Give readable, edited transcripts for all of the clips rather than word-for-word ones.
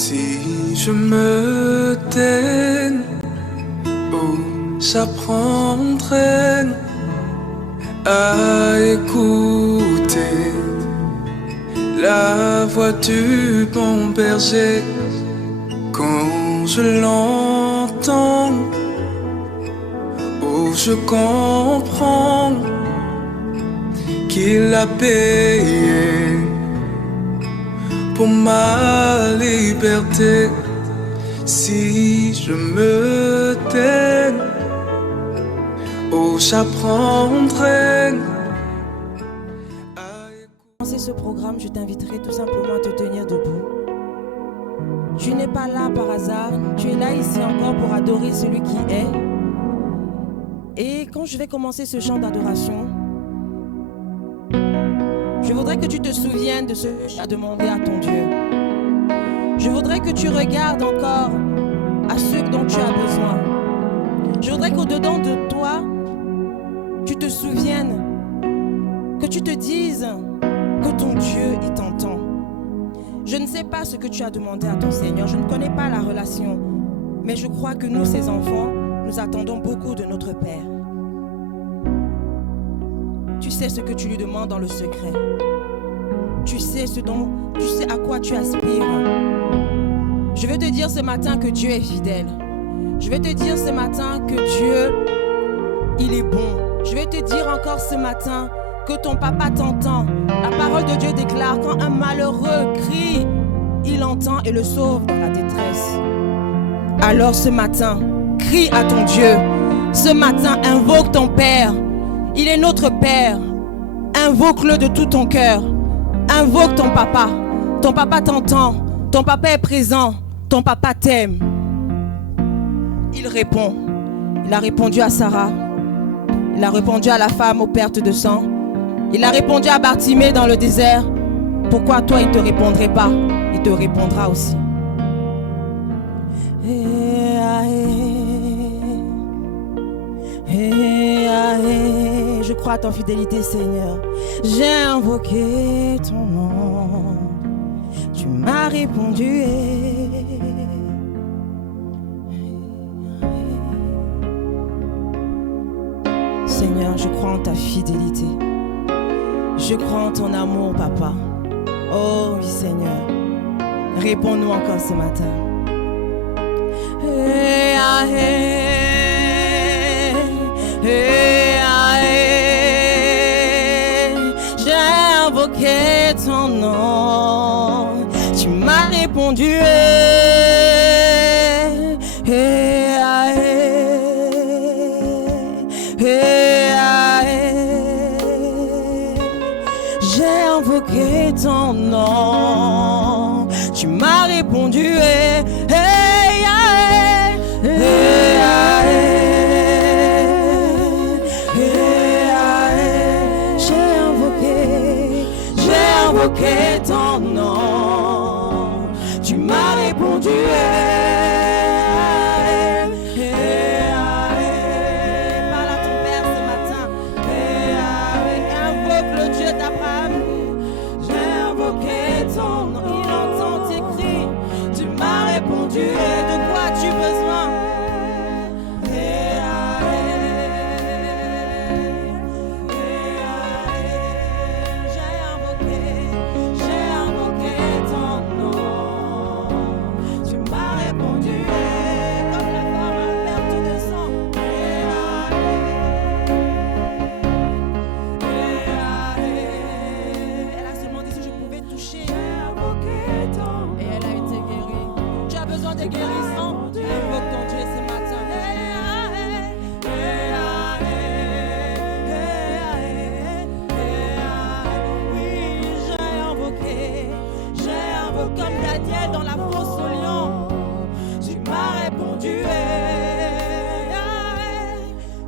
Si je me tais, où j'apprendrai à écouter la voix du bon berger. Quand je l'entends, où je comprends qu'il a payé pour ma liberté. Si je me tais, où j'apprendrai. Pour commencer ce programme, je t'inviterai tout simplement à te tenir debout. Tu n'es pas là par hasard, tu es là ici encore pour adorer celui qui est. Et quand je vais commencer ce chant d'adoration, je voudrais que tu te souviennes de ce que tu as demandé à ton Dieu. Je voudrais que tu regardes encore à ceux dont tu as besoin. Je voudrais qu'au-dedans de toi, tu te souviennes, que tu te dises que ton Dieu, il t'entend. Je ne sais pas ce que tu as demandé à ton Seigneur, je ne connais pas la relation, mais je crois que nous, ses enfants, nous attendons beaucoup de notre Père. Tu sais ce que tu lui demandes dans le secret. Tu sais à quoi tu aspires. Je veux te dire ce matin que Dieu est fidèle. Je vais te dire ce matin que Dieu, il est bon. Je vais te dire encore ce matin que ton papa t'entend. La parole de Dieu déclare quand un malheureux crie, il entend et le sauve dans la détresse. Alors ce matin, crie à ton Dieu. Ce matin, invoque ton Père. Il est notre Père. Invoque-le de tout ton cœur. Invoque ton papa. Ton papa t'entend. Ton papa est présent. Ton papa t'aime. Il répond. Il a répondu à Sarah. Il a répondu à la femme aux pertes de sang. Il a répondu à Bartimée dans le désert. Pourquoi toi il ne te répondrait pas? Il te répondra aussi. Je crois à ton fidélité, Seigneur. J'ai invoqué ton nom. Tu m'as répondu. Seigneur, je crois en ta fidélité. Je crois en ton amour, Papa. Oh oui, Seigneur. Réponds-nous encore ce matin. J'ai invoqué ton nom. Tu m'as répondu. J'ai invoqué ton nom. Tu m'as répondu. J'ai invoqué ton nom. Tu m'as répondu. Parle à ton Père ce matin. Invoque le Dieu d'Abraham. J'ai invoqué ton nom. Il entend tes cris. Tu m'as répondu. De quoi as-tu besoin? De guérison, invoque ton Dieu ce matin. Oui, j'ai invoqué comme Daniel dans la fosse au lion. Tu m'as répondu.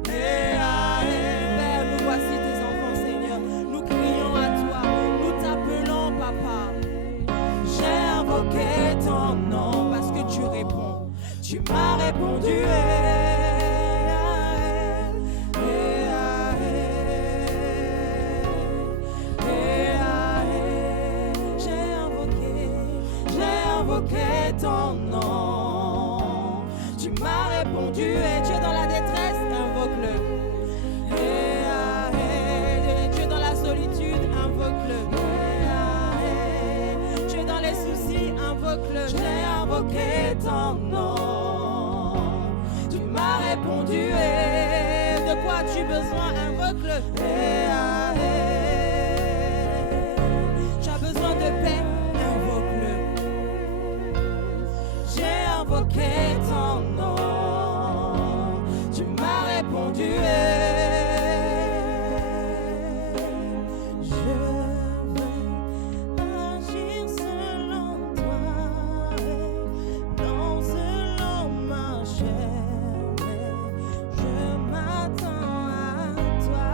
Père, nous voici tes enfants, Seigneur. Nous crions à toi, nous t'appelons, Papa. J'ai invoqué ton nom. Tu réponds, tu m'as répondu. J'ai invoqué invoqué ton nom. Tu m'as répondu et tu es dans la détresse, invoque-le. Tu es dans la solitude, invoque-le. Tu es dans les soucis, invoque-le. J'ai invoqué ton nom. Tu m'as répondu et de quoi as-tu besoin, invoque-le. Tu as besoin de paix, invoque-le. J'ai invoqué ton nom. Tu m'as répondu et je veux agir selon toi, non selon ma chair, mais je m'attends à toi.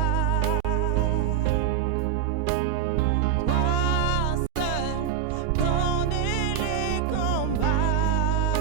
Toi seul connais les combats,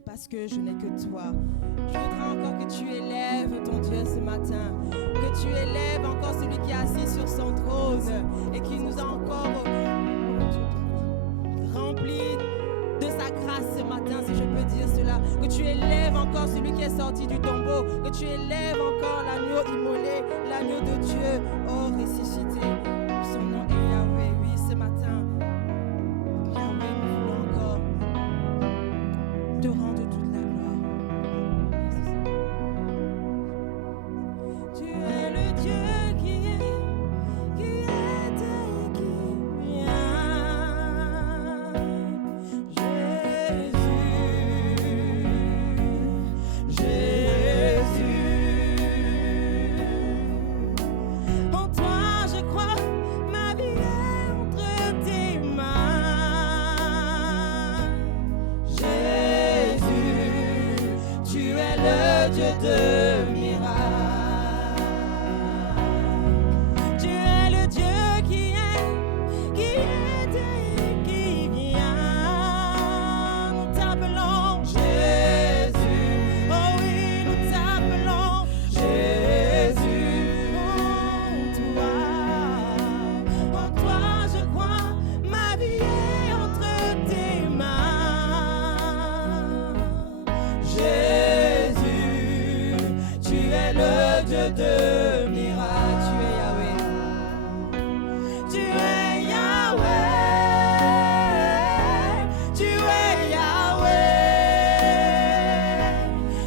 Éternel, parce que je n'ai que toi. Je voudrais encore que tu élèves ton Dieu ce matin, que tu élèves encore celui qui est assis sur son trône et qui nous a encore remplis de sa grâce ce matin, si je peux dire cela. Que tu élèves encore celui qui est sorti du tombeau, que tu élèves encore l'agneau immolé, l'agneau de Dieu, oh ressuscité. Son nom est Yahweh, oui, ce matin. Yahweh, nous voulons encore te rendre toute la gloire. Tu es le Dieu qui était et qui vient. De miracles, tu es le Dieu qui est et qui vient. Nous t'appelons Jésus, oh oui, nous t'appelons Jésus. En toi je crois, ma vie est entre tes mains. Jésus, le Dieu de miracles, tu es Yahweh. Tu es Yahweh. Tu es Yahweh.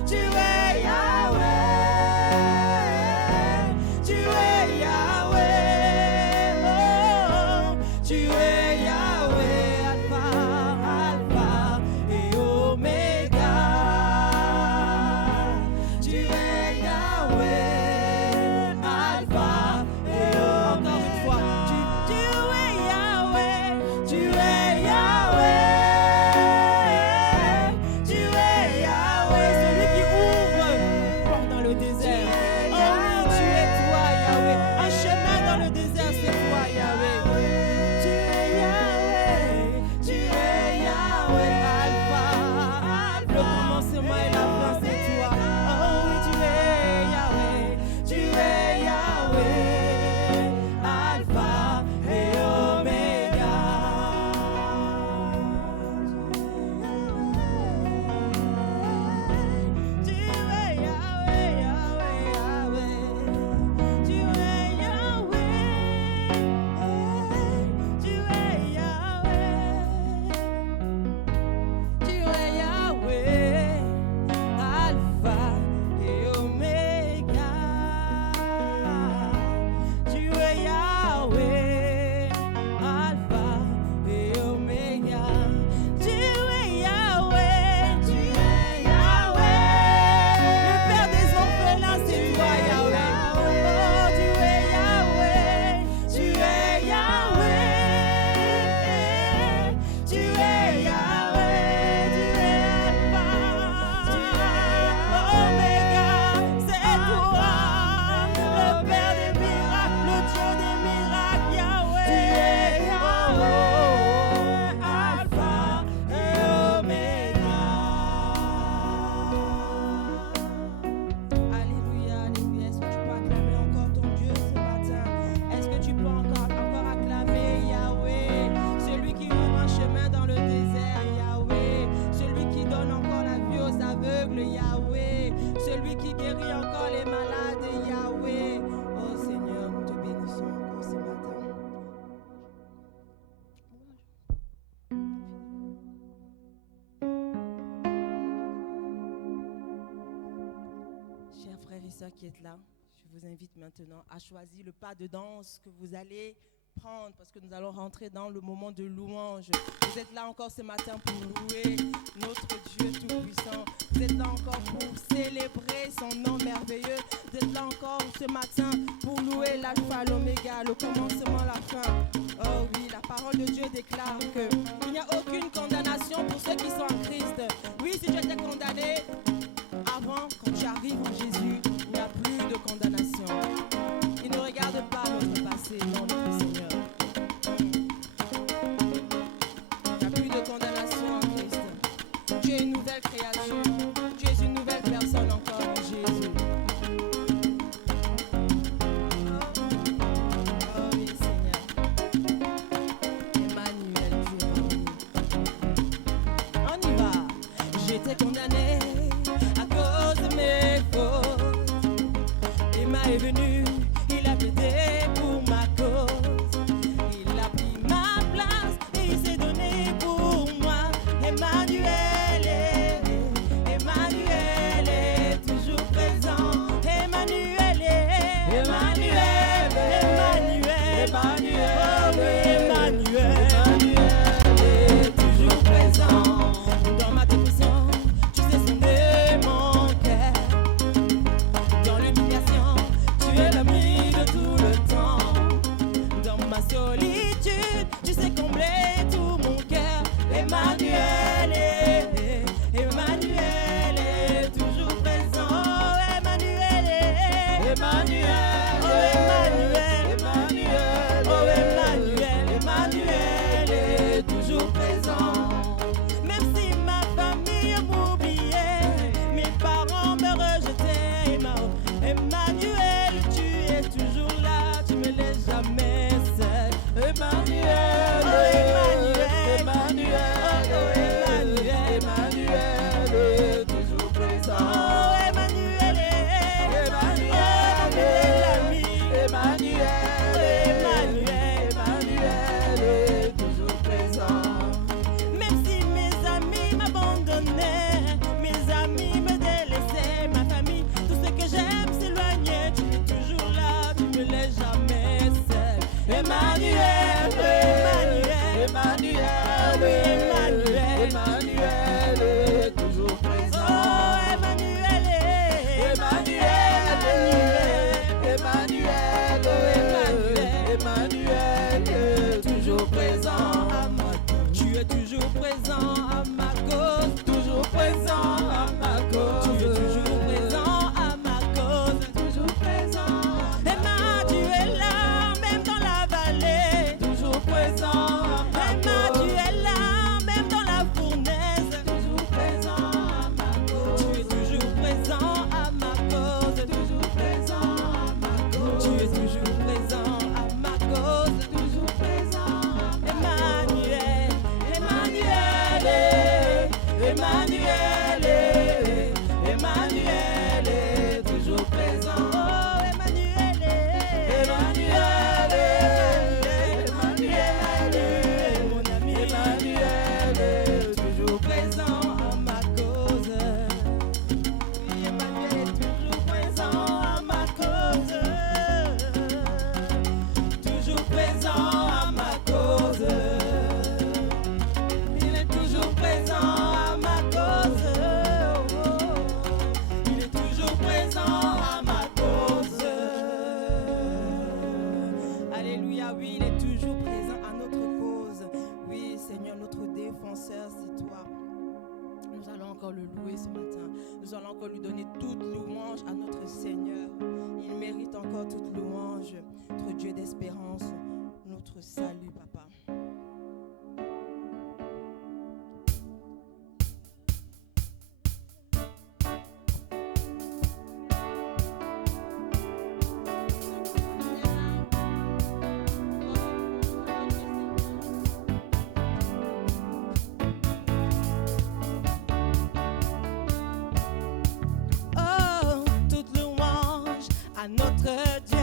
Tu es Yahweh. Tu es Yahweh. Oh, tu es Yahweh, Alpha et Oméga. Tu es Yahweh, Alpha et encore une fois, tu es Yahweh, tu es Yahweh, tu es Yahweh, celui qui ouvre porte dans le désert. Oh oui, tu es toi Yahweh, un chemin dans le désert, c'est toi Yahweh. Tu es Yahweh, tu es Yahweh, Alpha, le commencement et la fin c'est toi. Oh oui, tu es Yahweh, tu es Yahweh, Alpha et Oméga. Tu es Yahweh, Yahweh, Yahweh. Tu es Yahweh, tu es Yahweh. Tu es Yahweh, Alpha et Oméga. Tu es Yahweh, Alpha et Oméga. Tu es Yahweh, tu es Yahweh. Le Père des orphelins, c'est toi Yahweh. Oh, tu es Yahweh, tu es Yahweh. Tu es Yahweh, tu es Alpha, tu es Oméga, c'est toi, le Père des miracles, le Dieu des miracles, Yahweh. Tu es Yahweh, Alpha et Oméga. Alléluia, alléluia. Est-ce que tu peux acclamer encore ton Dieu ce matin? Est-ce que tu peux encore acclamer Yahweh, celui qui ouvre un chemin dans le désert, Yahweh, celui qui donne encore la vue aux aveugles, Yahweh, celui qui guérit encore les malades, Yahweh. Oh Seigneur, nous te bénissons encore ce matin. Chers frères et sœurs qui êtes là, je vous invite maintenant à choisir le pas de danse que vous allez prendre parce que nous allons rentrer dans le moment de louange. Vous êtes là encore ce matin pour louer notre Dieu Tout-Puissant. Vous êtes là encore pour célébrer son nom merveilleux. Vous êtes là encore ce matin pour louer l'alpha, l'oméga, le commencement, la fin. Oh oui, la parole de Dieu déclare qu'il n'y a aucune condamnation pour ceux qui sont en Christ. Oui, si tu étais condamné avant, quand tu arrives en Jésus, il n'y a plus de condamnation. Il ne regarde pas notre passé, non, notre Seigneur. Il n'y a plus de condamnation en Christ. Tu es une nouvelle créature. est venu, il a plaidé pour ma cause. Il a pris ma place et il s'est donné pour moi. Emmanuel est toujours présent. Emmanuel est, Emmanuel, Emmanuel, Emmanuel, oh oui, Emmanuel, Emmanuel est toujours présent. Dans ma dépression, tu sais sonder mon cœur. Dans l'humiliation, tu es l'ami de tout le temps. Dans ma solitude, tu sais combler tout mon cœur. Emmanuel est toujours présent. Oh, Emmanuel est, Emmanuel, oh Emmanuel, Emmanuel, oh Emmanuel, Emmanuel est toujours présent. Même si ma famille m'oubliait, mes parents me rejetaient, Emmanuel, tu es toujours là, tu me laisses jamais seul. Emmanuel, oh Emmanuel, Emmanuel, oh Emmanuel, Emmanuel est toujours présent. Oh Emmanuel est, Emmanuel est l'ami. Emmanuel, Emmanuel, Emmanuel est toujours présent. Même si mes amis m'abandonnaient, mes amis me délaissaient, ma famille, tout ce que j'aime s'éloignait, tu es toujours là, tu me laisses jamais seul. Emmanuel, Emmanuel, Emmanuel, Emmanuel, Emmanuel est toujours présent. Oh Emmanuel est, Emmanuel, Emmanuel, Emmanuel est toujours présent à ma cause. Tu es toujours présent à ma cause, toujours présent à ma cause. Tu es toujours présent à ma cause, toujours présent. Emma, tu es là, même dans la vallée, toujours présent. Emma, tu es là, même dans la fournaise, toujours présent à ma cause. Tu es toujours présent à ma cause, toujours présent à ma cause. Tu es toujours présent à ma cause, toujours présent. Emmanuel, Emmanuel est, Emmanuel est, Emmanuel est toujours présent. Oh Emmanuel est, Emmanuel est, Emmanuel est, mon ami. Emmanuel est toujours présent à ma cause. Oui, Emmanuel est toujours présent à ma cause. Toujours présent à ma cause. Il est toujours présent à ma cause. Il est toujours présent à ma cause. Alléluia, oui, il est toujours présent à notre cause. Oui, Seigneur, notre défenseur, c'est toi. Nous allons encore le louer ce matin. Nous allons encore lui donner toute louange à notre Seigneur. Il mérite encore toute louange. Notre Dieu d'espérance, notre salut, Papa. Oh, toute louange à notre Dieu,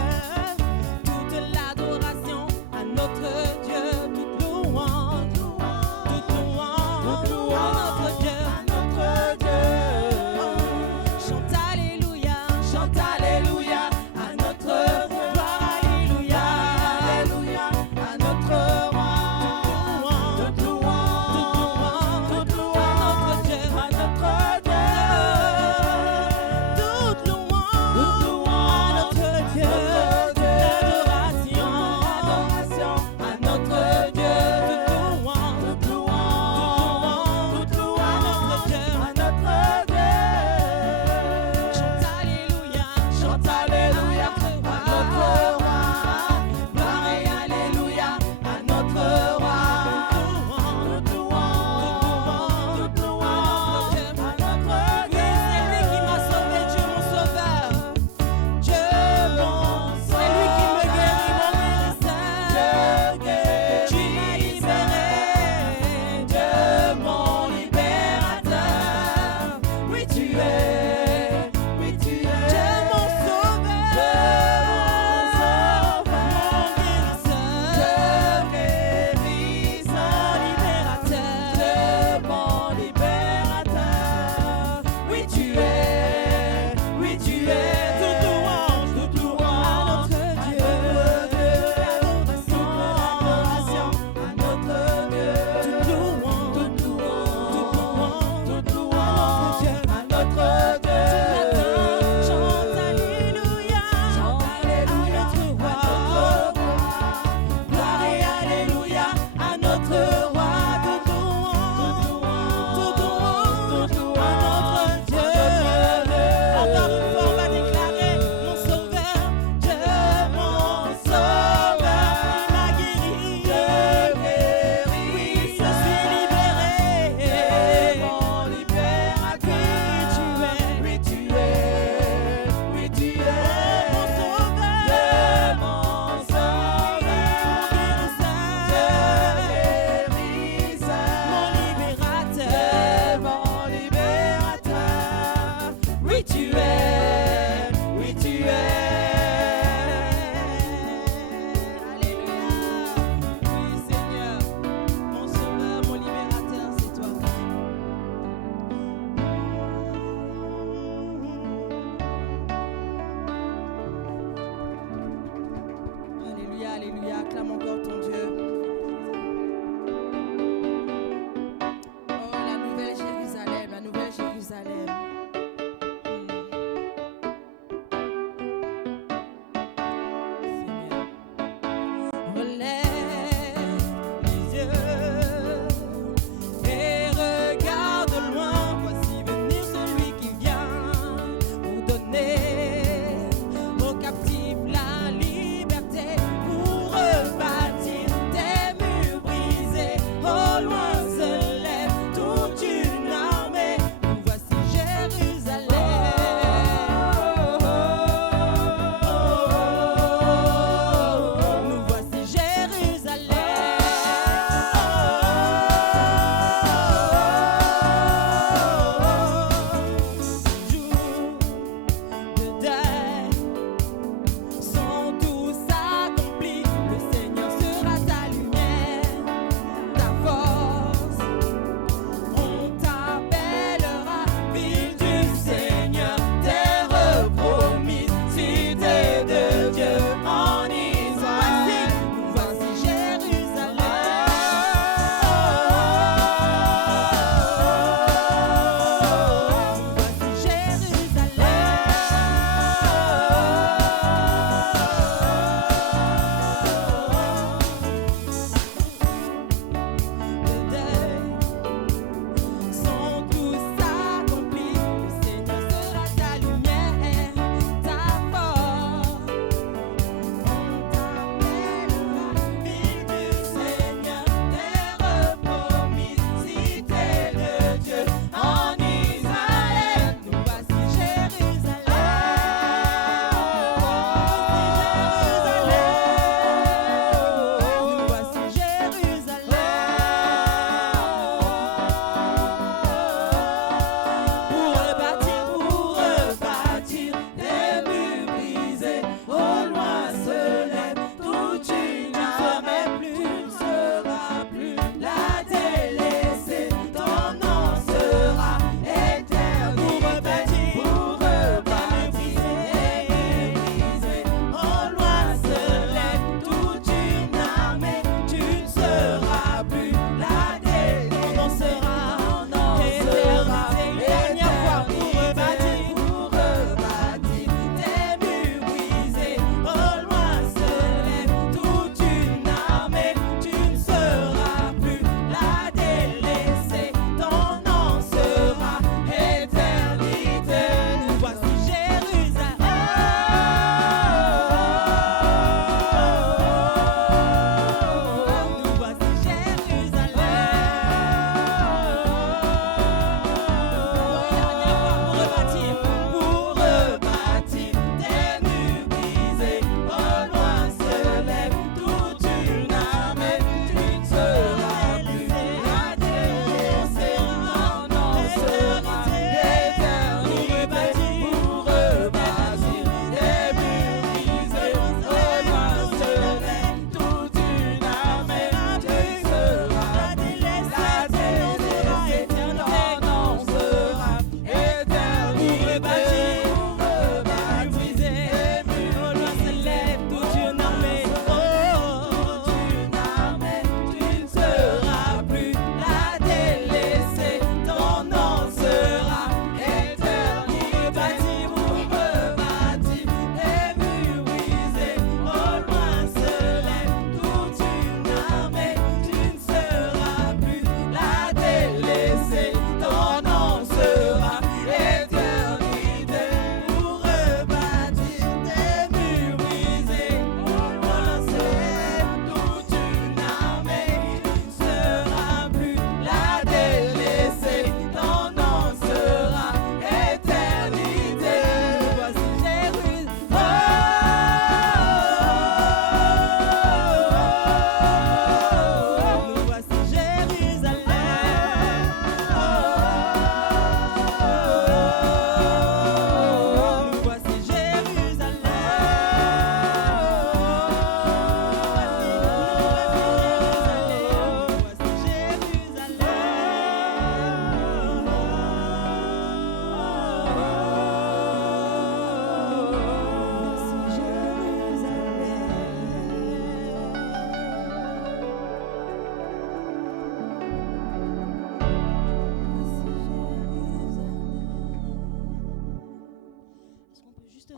toute l'adoration à notre Dieu. Alléluia, acclame encore ton Dieu. Oh, la nouvelle Jérusalem, la nouvelle Jérusalem. Captifs la liberté pour rebâtir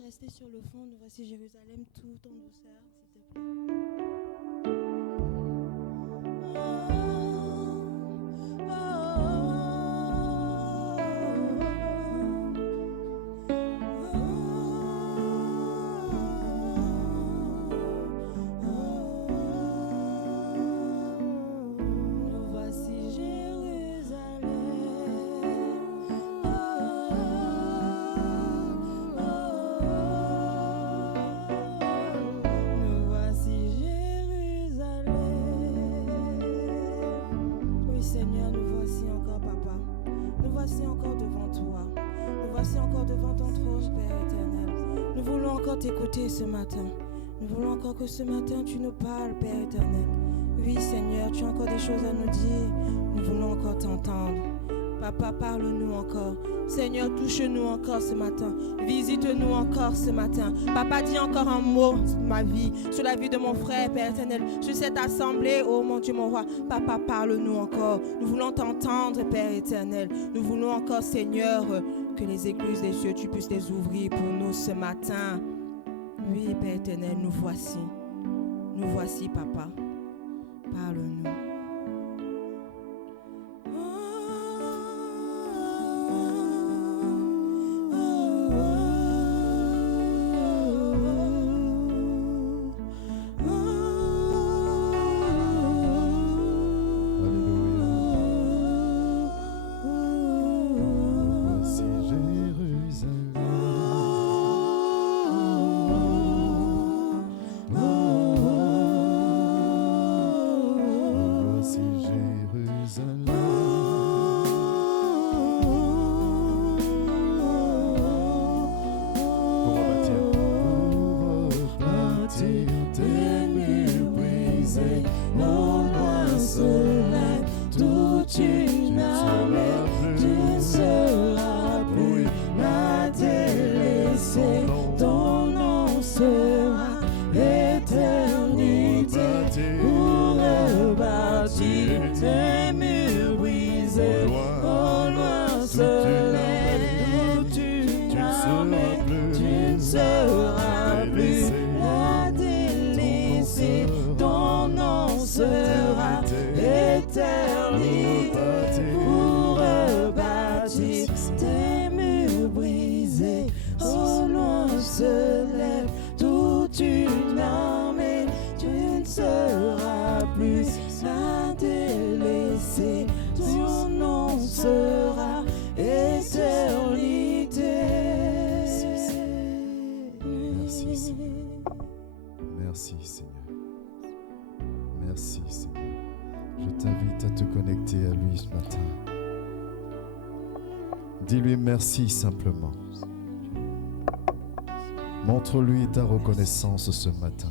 rester sur le fond. Nous voici Jérusalem tout en douceur, s'il te plaît. T'écouter ce matin. Nous voulons encore que ce matin tu nous parles, Père éternel. Oui, Seigneur, tu as encore des choses à nous dire. Nous voulons encore t'entendre. Papa, parle-nous encore. Seigneur, touche-nous encore ce matin. Visite-nous encore ce matin. Papa, dis encore un mot sur ma vie, sur la vie de mon frère, Père éternel, sur cette assemblée, oh mon Dieu, mon roi. Papa, parle-nous encore. Nous voulons t'entendre, Père éternel. Nous voulons encore, Seigneur, que les églises des cieux, tu puisses les ouvrir pour nous ce matin. Oui, Père éternel, nous voici. Nous voici, Papa. Parle-nous. Merci Seigneur. Merci Seigneur. Je t'invite à te connecter à lui ce matin. Dis-lui merci simplement. Montre-lui ta reconnaissance ce matin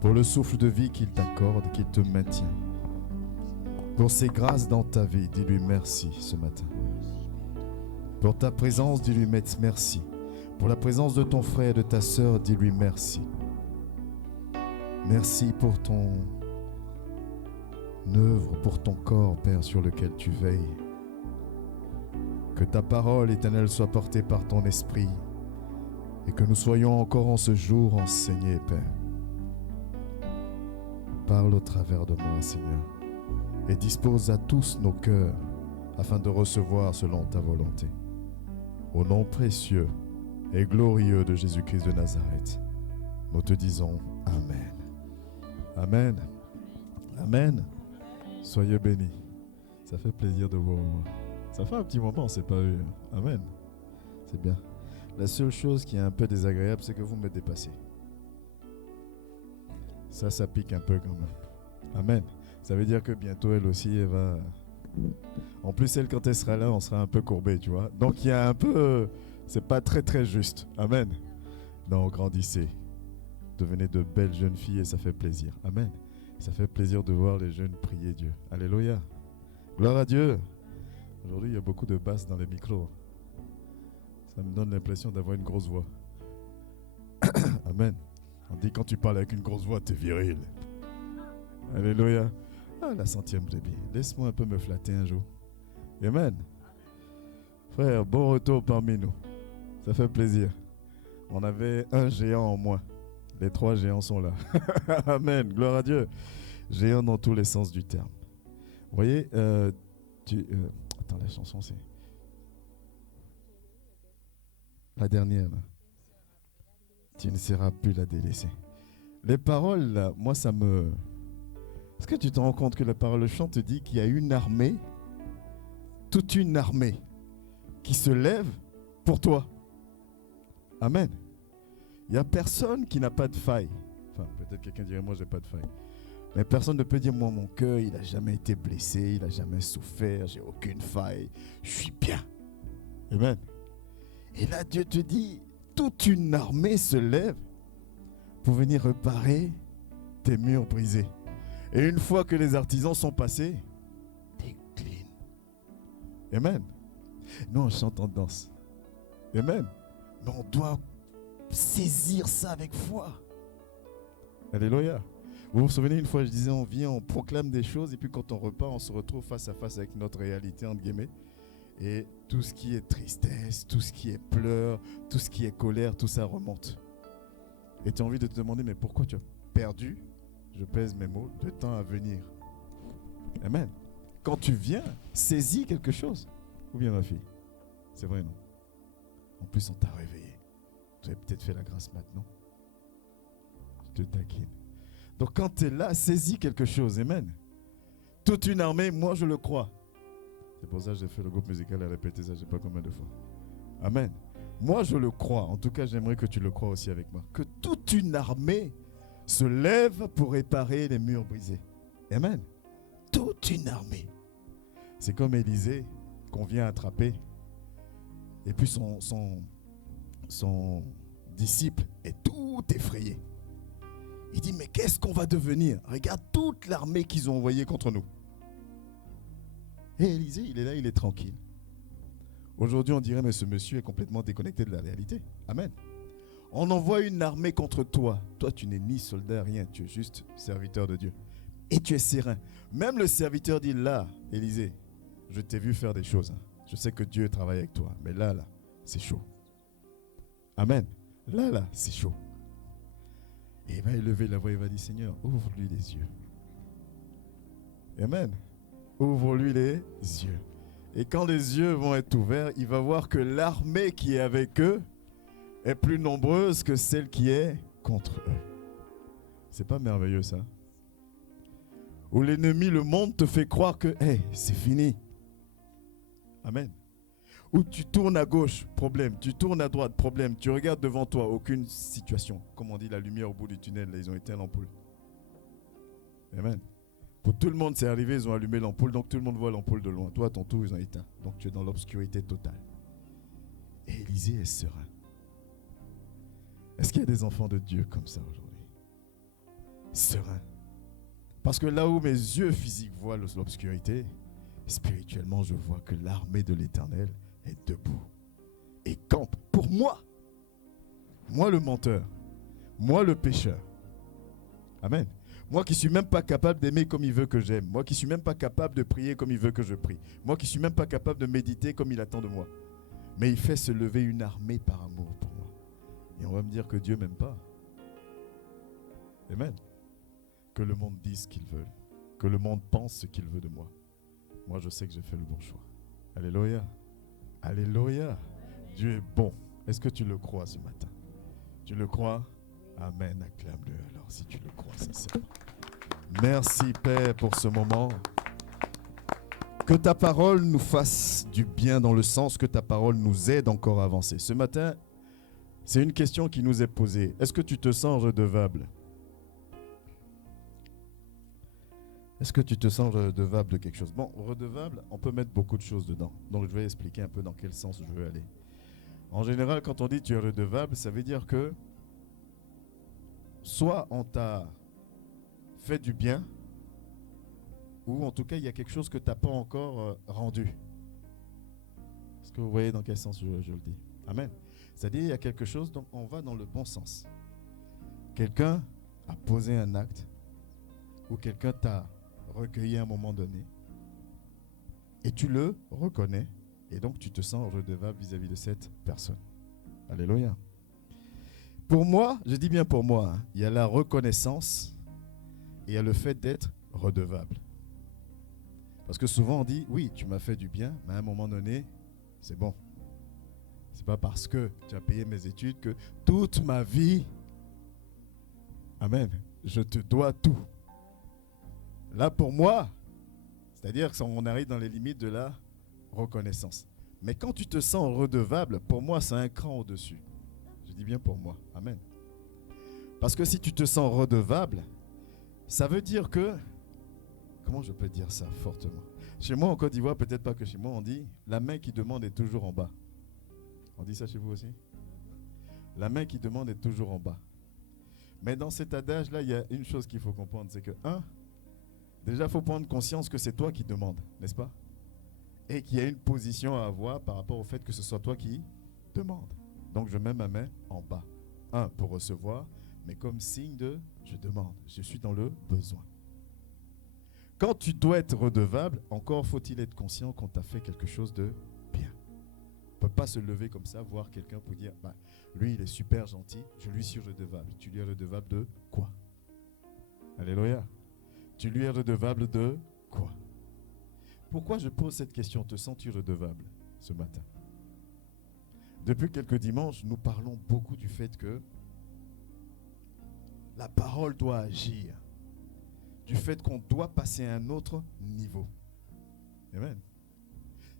pour le souffle de vie qu'il t'accorde, qu'il te maintient. Pour ses grâces dans ta vie, dis-lui merci ce matin. Pour ta présence, dis-lui merci. Pour la présence de ton frère et de ta sœur, dis-lui merci. Merci pour ton œuvre, pour ton corps, Père, sur lequel tu veilles. Que ta parole éternelle soit portée par ton esprit et que nous soyons encore en ce jour enseignés, Père. Parle au travers de moi, Seigneur, et dispose à tous nos cœurs afin de recevoir selon ta volonté. Au nom précieux et glorieux de Jésus-Christ de Nazareth, nous te disons Amen. Amen. Amen. Soyez bénis. Ça fait plaisir de vous revoir. Ça fait un petit moment, on ne s'est pas eu. Amen. C'est bien. La seule chose qui est un peu désagréable, c'est que vous me dépassez. Ça pique un peu quand même. Amen. Ça veut dire que bientôt, elle aussi, elle va... En plus, elle, quand elle sera là, on sera un peu courbé, tu vois. Donc, il y a un peu... c'est pas très, très juste. Amen. Donc, grandissez. Devenez de belles jeunes filles et ça fait plaisir. Amen. Ça fait plaisir de voir les jeunes prier Dieu. Alléluia. Gloire à Dieu. Aujourd'hui, il y a beaucoup de basses dans les micros. Ça me donne l'impression d'avoir une grosse voix. Amen. On dit quand tu parles avec une grosse voix, t'es viril. Alléluia. Ah, la 100e brebis. Laisse-moi un peu me flatter un jour. Amen. Frère, bon retour parmi nous. Ça fait plaisir. On avait un géant en moins. Les 3 géants sont là. Amen, gloire à Dieu. Géant dans tous les sens du terme. Vous voyez, attends, la chanson c'est... La dernière, là. Tu ne seras plus la délaisser. Les paroles, là, moi ça me... Est-ce que tu te rends compte que la parole de chant te dit qu'il y a une armée, toute une armée, qui se lève pour toi. Amen. Il n'y a personne qui n'a pas de faille. Enfin, peut-être quelqu'un dirait, moi, j'ai pas de faille. Mais personne ne peut dire, moi, mon cœur, il n'a jamais été blessé, il n'a jamais souffert, j'ai aucune faille, je suis bien. Amen. Et là, Dieu te dit, toute une armée se lève pour venir réparer tes murs brisés. Et une fois que les artisans sont passés, t'es clean. Amen. Nous, on chante en danse. Amen. Mais on doit saisir ça avec foi. Alléluia. Vous vous souvenez, une fois, je disais, on vient, on proclame des choses, et puis quand on repart, on se retrouve face à face avec notre réalité, entre guillemets. Et tout ce qui est tristesse, tout ce qui est pleurs, tout ce qui est colère, tout ça remonte. Et tu as envie de te demander, mais pourquoi tu as perdu, je pèse mes mots, de temps à venir. Amen. Quand tu viens, saisis quelque chose. Ou bien ma fille? C'est vrai, non? En plus, on t'a réveillé. Tu avais peut-être fait la grâce maintenant. Je te taquine. Donc quand tu es là, saisis quelque chose. Amen. Toute une armée, moi je le crois. C'est pour ça que j'ai fait le groupe musical et répété ça, je ne sais pas combien de fois. Amen. Moi je le crois. En tout cas, j'aimerais que tu le crois aussi avec moi. Que toute une armée se lève pour réparer les murs brisés. Amen. Toute une armée. C'est comme Élisée qu'on vient attraper. Et puis son disciple est tout effrayé. Il dit, mais qu'est-ce qu'on va devenir? Regarde toute l'armée qu'ils ont envoyée contre nous. Et Élisée, il est là, il est tranquille. Aujourd'hui, on dirait, mais ce monsieur est complètement déconnecté de la réalité. Amen. On envoie une armée contre toi. Toi, tu n'es ni soldat, rien. Tu es juste serviteur de Dieu. Et tu es serein. Même le serviteur dit, là, Élisée, je t'ai vu faire des choses. Je sais que Dieu travaille avec toi. Mais là, c'est chaud. Amen. Là, c'est chaud. Et il va élever la voix, il va dire, Seigneur, ouvre-lui les yeux. Amen. Ouvre-lui les yeux. Et quand les yeux vont être ouverts, il va voir que l'armée qui est avec eux est plus nombreuse que celle qui est contre eux. C'est pas merveilleux ça? Où l'ennemi, le monde te fait croire que hey, c'est fini. Amen. Où tu tournes à gauche, problème. Tu tournes à droite, problème. Tu regardes devant toi, aucune situation. Comme on dit, la lumière au bout du tunnel, là, ils ont éteint l'ampoule. Amen. Pour tout le monde, c'est arrivé, ils ont allumé l'ampoule, donc tout le monde voit l'ampoule de loin. Toi, à ton tour, ils ont éteint. Donc tu es dans l'obscurité totale. Et Élisée est serein. Est-ce qu'il y a des enfants de Dieu comme ça aujourd'hui? Serein. Parce que là où mes yeux physiques voient l'obscurité, spirituellement, je vois que l'armée de l'Éternel est debout et campe pour moi. Moi le menteur, moi le pécheur. Amen. Moi qui ne suis même pas capable d'aimer comme il veut que j'aime. Moi qui ne suis même pas capable de prier comme il veut que je prie. Moi qui ne suis même pas capable de méditer comme il attend de moi. Mais il fait se lever une armée par amour pour moi. Et on va me dire que Dieu ne m'aime pas. Amen. Que le monde dise ce qu'il veut. Que le monde pense ce qu'il veut de moi. Moi je sais que j'ai fait le bon choix. Alléluia. Alléluia. Dieu est bon. Est-ce que tu le crois ce matin? Tu le crois? Amen. Acclame-le alors si tu le crois sincèrement. Merci Père pour ce moment. Que ta parole nous fasse du bien dans le sens que ta parole nous aide encore à avancer. Ce matin, c'est une question qui nous est posée. Est-ce que tu te sens redevable? Est-ce que tu te sens redevable de quelque chose? Bon, redevable, on peut mettre beaucoup de choses dedans. Donc je vais expliquer un peu dans quel sens je veux aller. En général, quand on dit tu es redevable, ça veut dire que soit on t'a fait du bien, ou en tout cas il y a quelque chose que tu n'as pas encore rendu. Est-ce que vous voyez dans quel sens je le dis? Amen. C'est-à-dire il y a quelque chose dont on va dans le bon sens. Quelqu'un a posé un acte, ou quelqu'un t'a recueilli à un moment donné, et tu le reconnais, et donc tu te sens redevable vis-à-vis de cette personne. Alléluia. Pour moi, je dis bien pour moi, il y a la reconnaissance et il y a le fait d'être redevable. Parce que souvent on dit, oui, tu m'as fait du bien, mais à un moment donné, c'est bon. C'est pas parce que tu as payé mes études que toute ma vie, amen, je te dois tout. Là pour moi, c'est-à-dire qu'on arrive dans les limites de la reconnaissance. Mais quand tu te sens redevable, pour moi, c'est un cran au-dessus. Je dis bien pour moi. Amen. Parce que si tu te sens redevable, ça veut dire que... Comment je peux dire ça fortement? Chez moi, en Côte d'Ivoire, peut-être pas que chez moi, on dit la main qui demande est toujours en bas. On dit ça chez vous aussi? La main qui demande est toujours en bas. Mais dans cet adage-là, il y a une chose qu'il faut comprendre, c'est que, déjà, il faut prendre conscience que c'est toi qui demandes, n'est-ce pas? Et qu'il y a une position à avoir par rapport au fait que ce soit toi qui demandes. Donc, je mets ma main en bas. Pour recevoir, mais comme signe de je demande. Je suis dans le besoin. Quand tu dois être redevable, encore faut-il être conscient qu'on t'a fait quelque chose de bien. On ne peut pas se lever comme ça, voir quelqu'un pour dire, lui, il est super gentil, je lui suis redevable. Tu lui es redevable de quoi? Alléluia. Tu lui es redevable de quoi? Pourquoi je pose cette question? Te sens-tu redevable ce matin? Depuis quelques dimanches, nous parlons beaucoup du fait que la parole doit agir. Du fait qu'on doit passer à un autre niveau. Amen.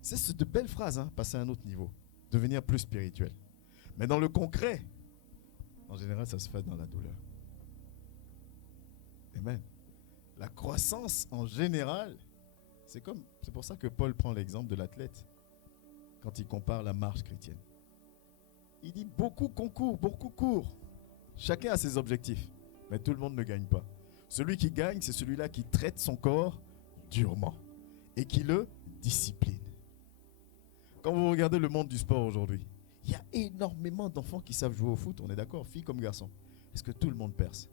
C'est de belles phrases, passer à un autre niveau. Devenir plus spirituel. Mais dans le concret, en général, ça se fait dans la douleur. Amen. La croissance, en général, c'est pour ça que Paul prend l'exemple de l'athlète. Quand il compare la marche chrétienne. Il dit beaucoup concourent, beaucoup courent. Chacun a ses objectifs. Mais tout le monde ne gagne pas. Celui qui gagne, c'est celui-là qui traite son corps durement et qui le discipline. Quand vous regardez le monde du sport aujourd'hui, il y a énormément d'enfants qui savent jouer au foot, on est d'accord, filles comme garçons. Est-ce que tout le monde perce?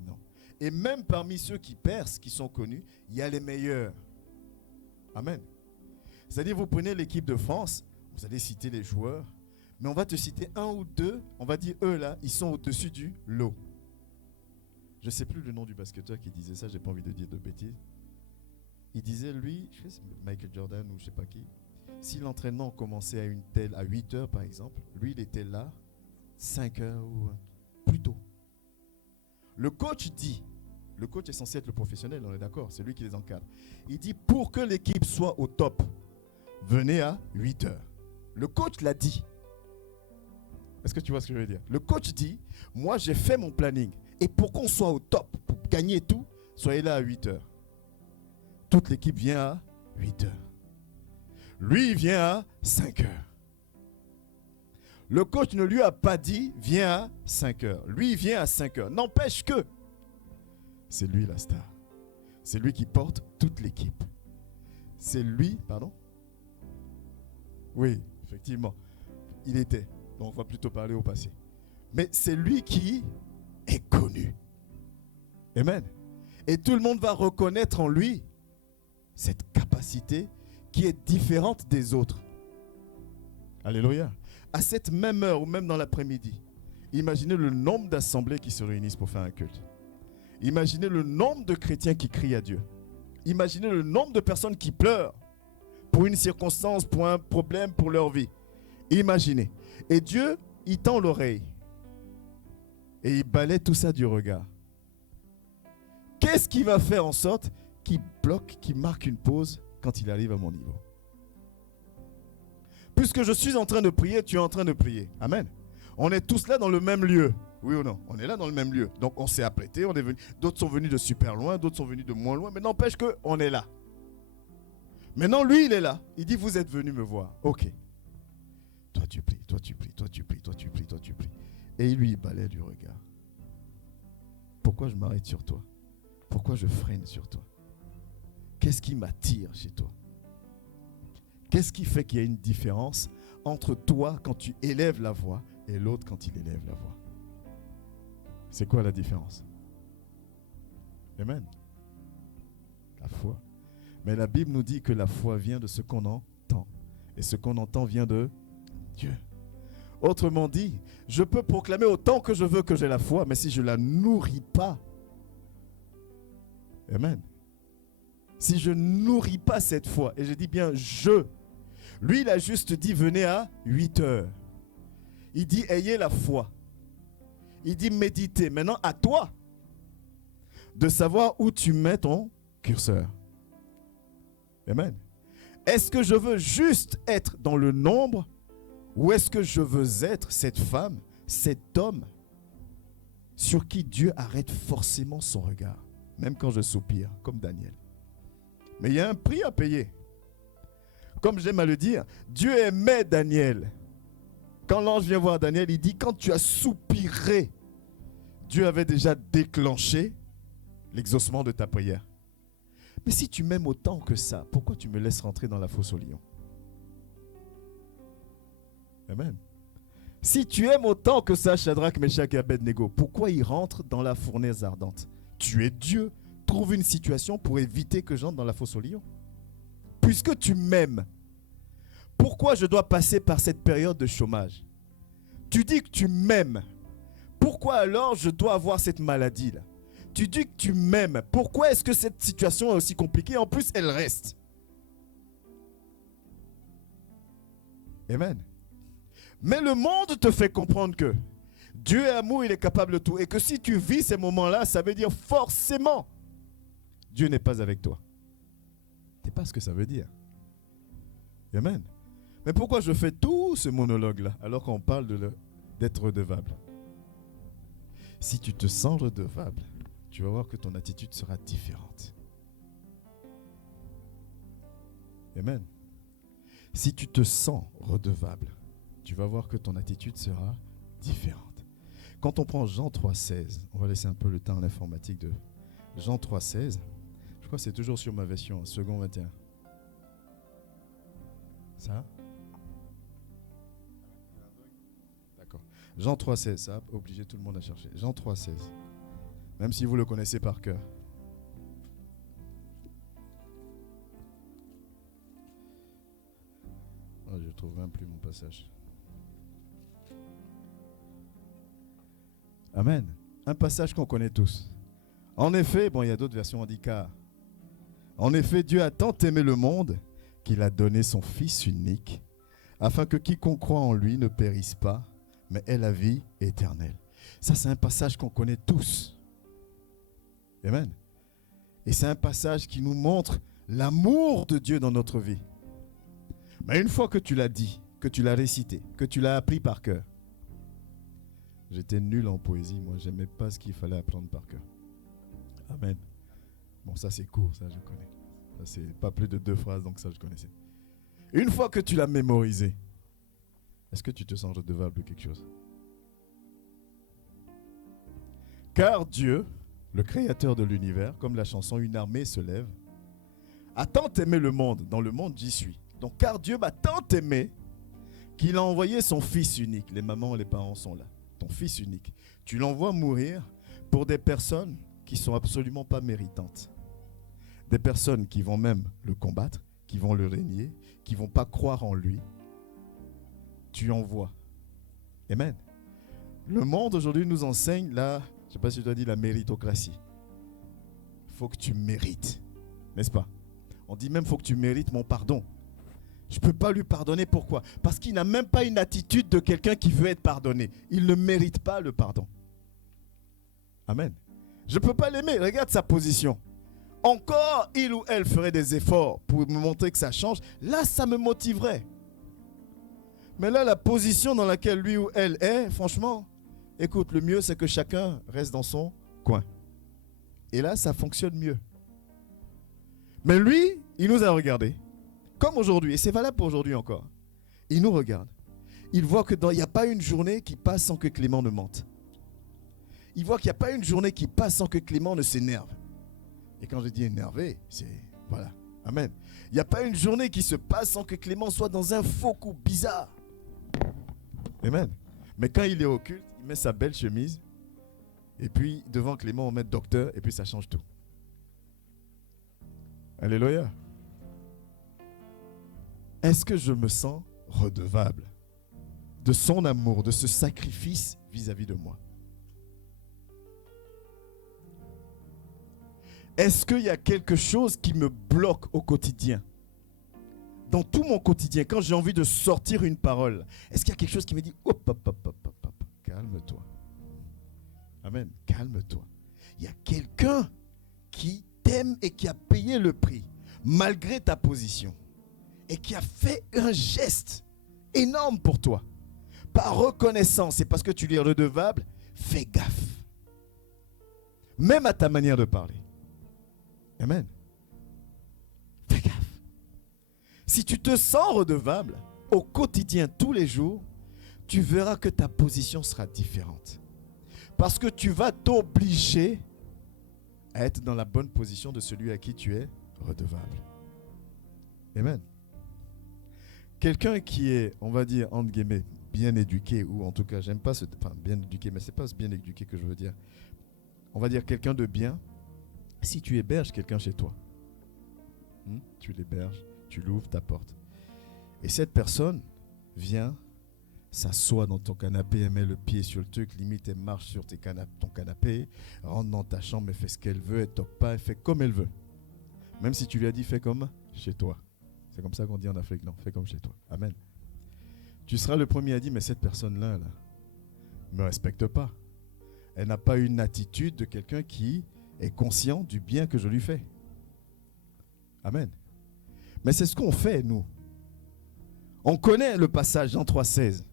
Non. Et même parmi ceux qui percent, qui sont connus, il y a les meilleurs. Amen. C'est-à-dire, vous prenez l'équipe de France, vous allez citer les joueurs, mais on va te citer un ou deux, on va dire eux là, ils sont au-dessus du lot. Je ne sais plus le nom du basketteur qui disait ça, j'ai pas envie de dire de bêtises. Il disait, lui, je sais pas si c'est Michael Jordan ou je ne sais pas qui, si l'entraînement commençait à 8 heures par exemple, lui il était là 5 heures ou plus tôt. Le coach est censé être le professionnel, on est d'accord, c'est lui qui les encadre. Il dit, pour que l'équipe soit au top, venez à 8 heures. Le coach l'a dit. Est-ce que tu vois ce que je veux dire? Le coach dit, moi j'ai fait mon planning. Et pour qu'on soit au top, pour gagner tout, soyez là à 8 heures. Toute l'équipe vient à 8 heures. Lui, il vient à 5 heures. Le coach ne lui a pas dit, viens à 5 heures. Lui, il vient à 5 heures. N'empêche que c'est lui la star. C'est lui qui porte toute l'équipe. C'est lui, pardon? Oui, effectivement. Il était. Donc, on va plutôt parler au passé. Mais c'est lui qui est connu. Amen. Et tout le monde va reconnaître en lui cette capacité qui est différente des autres. Alléluia. À cette même heure ou même dans l'après-midi, imaginez le nombre d'assemblées qui se réunissent pour faire un culte. Imaginez le nombre de chrétiens qui crient à Dieu. Imaginez le nombre de personnes qui pleurent pour une circonstance, pour un problème, pour leur vie. Imaginez. Et Dieu, il tend l'oreille. Et il balaie tout ça du regard. Qu'est-ce qui va faire en sorte qu'il bloque, qu'il marque une pause quand il arrive à mon niveau? Puisque je suis en train de prier, tu es en train de prier. Amen. On est tous là dans le même lieu. Oui ou non? On est là dans le même lieu. Donc on s'est apprêté, on est venu. D'autres sont venus de super loin, d'autres sont venus de moins loin. Mais n'empêche qu'on est là. Maintenant, lui, il est là. Il dit, vous êtes venus me voir. Ok. Toi, tu pries, toi, tu pries, toi, tu pries, toi, tu pries, toi, tu pries. Et lui, il balaie du regard. Pourquoi je m'arrête sur toi? Pourquoi je freine sur toi? Qu'est-ce qui m'attire chez toi? Qu'est-ce qui fait qu'il y a une différence entre toi quand tu élèves la voix et l'autre quand il élève la voix? C'est quoi la différence? Amen. La foi. Mais la Bible nous dit que la foi vient de ce qu'on entend. Et ce qu'on entend vient de Dieu. Autrement dit, je peux proclamer autant que je veux que j'ai la foi, mais si je ne la nourris pas, amen. Si je ne nourris pas cette foi, et je dis bien lui il a juste dit venez à 8 heures. Il dit ayez la foi. Il dit méditez. Maintenant à toi de savoir où tu mets ton curseur. Amen. Est-ce que je veux juste être dans le nombre ou est-ce que je veux être cette femme, cet homme sur qui Dieu arrête forcément son regard, même quand je soupire, comme Daniel. Mais il y a un prix à payer. Comme j'aime à le dire, Dieu aimait Daniel. Quand l'ange vient voir Daniel, il dit, quand tu as soupiré, Dieu avait déjà déclenché l'exaucement de ta prière. Mais si tu m'aimes autant que ça, pourquoi tu me laisses rentrer dans la fosse au lion? Amen. Si tu aimes autant que ça, Shadrach, Meshach et Abednego, pourquoi ils rentrent dans la fournaise ardente? Tu es Dieu. Trouve une situation pour éviter que j'entre dans la fosse au lion. Puisque tu m'aimes, pourquoi je dois passer par cette période de chômage? Tu dis que tu m'aimes. Pourquoi alors je dois avoir cette maladie-là? Tu dis que tu m'aimes. Pourquoi est-ce que cette situation est aussi compliquée? En plus, elle reste. Amen. Mais le monde te fait comprendre que Dieu est amour, il est capable de tout. Et que si tu vis ces moments-là, ça veut dire forcément Dieu n'est pas avec toi. C'est pas ce que ça veut dire. Amen. Mais pourquoi je fais tout ce monologue-là alors qu'on parle d'être redevable? Si tu te sens redevable, tu vas voir que ton attitude sera différente. Amen. Si tu te sens redevable, tu vas voir que ton attitude sera différente. Quand on prend Jean 3,16, on va laisser un peu le temps à l'informatique de Jean 3,16. Je crois que c'est toujours sur ma version, second 21. Ça? D'accord. Jean 3,16, ça a obligé tout le monde à chercher. Jean 3,16. Même si vous le connaissez par cœur. Oh, je ne trouve même plus mon passage. Amen. Un passage qu'on connaît tous. En effet, bon, il y a d'autres versions, on dit car. En effet, Dieu a tant aimé le monde qu'il a donné son Fils unique, afin que quiconque croit en lui ne périsse pas, mais ait la vie éternelle. Ça, c'est un passage qu'on connaît tous. Amen. Et c'est un passage qui nous montre l'amour de Dieu dans notre vie. Mais une fois que tu l'as dit, que tu l'as récité, que tu l'as appris par cœur, j'étais nul en poésie, moi, j'aimais pas ce qu'il fallait apprendre par cœur. Amen. Bon, ça c'est court, ça je connais. Ça c'est pas plus de 2 phrases, donc ça je connaissais. Une fois que tu l'as mémorisé, est-ce que tu te sens redevable de quelque chose? Car Dieu, le créateur de l'univers, comme la chanson Une armée se lève, a tant aimé le monde, dans le monde j'y suis. Donc car Dieu m'a tant aimé qu'il a envoyé son Fils unique. Les mamans, les parents sont là. Ton Fils unique. Tu l'envoies mourir pour des personnes qui ne sont absolument pas méritantes. Des personnes qui vont même le combattre, qui vont le régner, qui ne vont pas croire en lui. Tu envoies. Amen. Le monde aujourd'hui nous enseigne la, je ne sais pas si tu as dit la méritocratie. Il faut que tu mérites. N'est-ce pas? On dit même qu'il faut que tu mérites mon pardon. Je ne peux pas lui pardonner. Pourquoi? Parce qu'il n'a même pas une attitude de quelqu'un qui veut être pardonné. Il ne mérite pas le pardon. Amen. Je ne peux pas l'aimer. Regarde sa position. Encore, il ou elle ferait des efforts pour me montrer que ça change. Là, ça me motiverait. Mais là, la position dans laquelle lui ou elle est, franchement, écoute, le mieux, c'est que chacun reste dans son coin. Et là, ça fonctionne mieux. Mais lui, il nous a regardés. Comme aujourd'hui, et c'est valable pour aujourd'hui encore. Il nous regarde. Il voit qu'il n'y a pas une journée qui passe sans que Clément ne mente. Il voit qu'il n'y a pas une journée qui passe sans que Clément ne s'énerve. Et quand je dis énervé, c'est... Voilà. Amen. Il n'y a pas une journée qui se passe sans que Clément soit dans un faux coup bizarre. Amen. Mais quand il est au culte, il met sa belle chemise. Et puis, devant Clément, on met docteur. Et puis, ça change tout. Alléluia. Est-ce que je me sens redevable de son amour, de ce sacrifice vis-à-vis de moi? Est-ce qu'il y a quelque chose qui me bloque au quotidien? Dans tout mon quotidien, quand j'ai envie de sortir une parole, est-ce qu'il y a quelque chose qui me dit hop, hop, hop, hop, hop, hop, calme-toi. Amen, calme-toi. Il y a quelqu'un qui t'aime et qui a payé le prix, malgré ta position, et qui a fait un geste énorme pour toi. Par reconnaissance et parce que tu lui es redevable, fais gaffe. Même à ta manière de parler. Amen. Fais gaffe. Si tu te sens redevable au quotidien, tous les jours, tu verras que ta position sera différente. Parce que tu vas t'obliger à être dans la bonne position de celui à qui tu es redevable. Amen. Quelqu'un qui est, on va dire, entre guillemets, bien éduqué, ou en tout cas, j'aime pas ce... Enfin, bien éduqué, mais c'est pas ce bien éduqué que je veux dire. On va dire quelqu'un de bien. Si tu héberges quelqu'un chez toi, tu l'héberges, tu l'ouvres ta porte. Et cette personne vient, s'assoit dans ton canapé, elle met le pied sur le truc, limite elle marche sur ton canapé, rentre dans ta chambre, elle fait ce qu'elle veut, elle toque pas, elle fait comme elle veut. Même si tu lui as dit fais comme chez toi. C'est comme ça qu'on dit en Afrique, non, fais comme chez toi. Amen. Tu seras le premier à dire mais cette personne-là ne me respecte pas. Elle n'a pas une attitude de quelqu'un qui est conscient du bien que je lui fais. Amen. Mais c'est ce qu'on fait, nous. On connaît le passage Jean 3,16.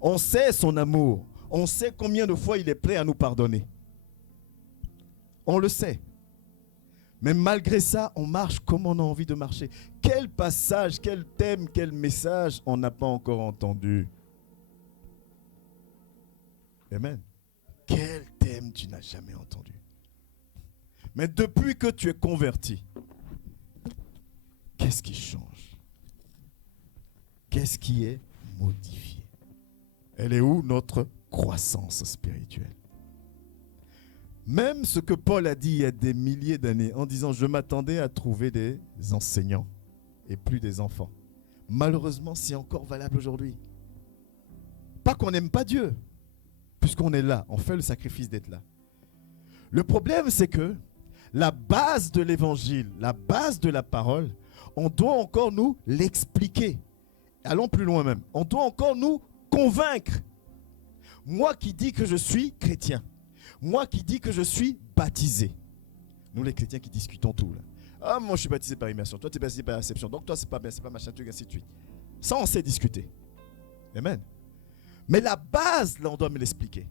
On sait son amour. On sait combien de fois il est prêt à nous pardonner. On le sait. Mais malgré ça, on marche comme on a envie de marcher. Quel passage, quel thème, quel message on n'a pas encore entendu? Amen. Quel thème tu n'as jamais entendu? Mais depuis que tu es converti, qu'est-ce qui change? Qu'est-ce qui est modifié? Elle est où notre croissance spirituelle? Même ce que Paul a dit il y a des milliers d'années en disant « Je m'attendais à trouver des enseignants et plus des enfants ». Malheureusement, c'est encore valable aujourd'hui. Pas qu'on n'aime pas Dieu, puisqu'on est là, on fait le sacrifice d'être là. Le problème, c'est que la base de l'évangile, la base de la parole, on doit encore nous l'expliquer. Allons plus loin même. On doit encore nous convaincre. Moi qui dis que je suis chrétien, moi qui dis que je suis baptisé. Nous les chrétiens qui discutons tout là. Ah, moi je suis baptisé par immersion, toi tu es baptisé par réception, donc toi c'est pas bien, c'est pas machin, truc, ainsi de suite. Ça on sait discuter. Amen. Mais la base, là on doit me l'expliquer.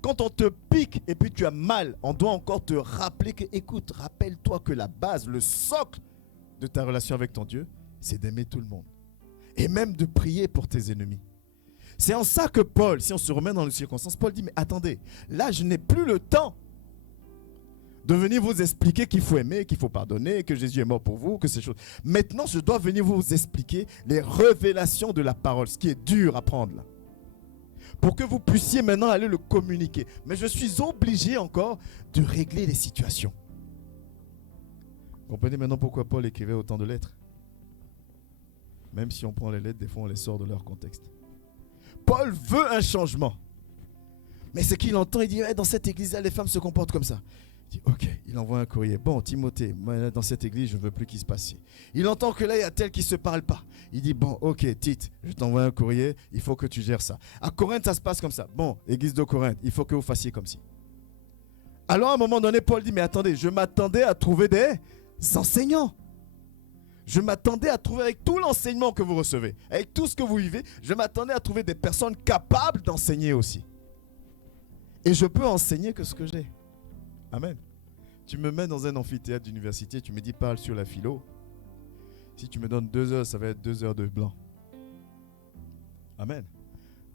Quand on te pique et puis tu as mal, on doit encore te rappeler que, écoute, rappelle-toi que la base, le socle de ta relation avec ton Dieu, c'est d'aimer tout le monde. Et même de prier pour tes ennemis. C'est en ça que Paul, si on se remet dans les circonstances, Paul dit, mais attendez, là je n'ai plus le temps de venir vous expliquer qu'il faut aimer, qu'il faut pardonner, que Jésus est mort pour vous, que ces choses. Maintenant, je dois venir vous expliquer les révélations de la parole, ce qui est dur à prendre là. Pour que vous puissiez maintenant aller le communiquer. Mais je suis obligé encore de régler les situations. Vous comprenez maintenant pourquoi Paul écrivait autant de lettres? Même si on prend les lettres, des fois on les sort de leur contexte. Paul veut un changement. Mais ce qu'il entend, il dit, dans cette église-là, les femmes se comportent comme ça. Il dit, ok, il envoie un courrier. Bon, Timothée, moi, dans cette église, je ne veux plus qu'il se passe ci. Il entend que là, il y a tel qui ne se parle pas. Il dit, bon, ok, Tite, je t'envoie un courrier, il faut que tu gères ça. À Corinthe, ça se passe comme ça. Bon, église de Corinthe, il faut que vous fassiez comme ci. Alors, à un moment donné, Paul dit, mais attendez, je m'attendais à trouver des enseignants. Je m'attendais à trouver, avec tout l'enseignement que vous recevez, avec tout ce que vous vivez, je m'attendais à trouver des personnes capables d'enseigner aussi. Et je peux enseigner que ce que j'ai. Amen. Tu me mets dans un amphithéâtre d'université, tu me dis parle sur la philo. Si tu me donnes 2 heures, ça va être 2 heures de blanc. Amen.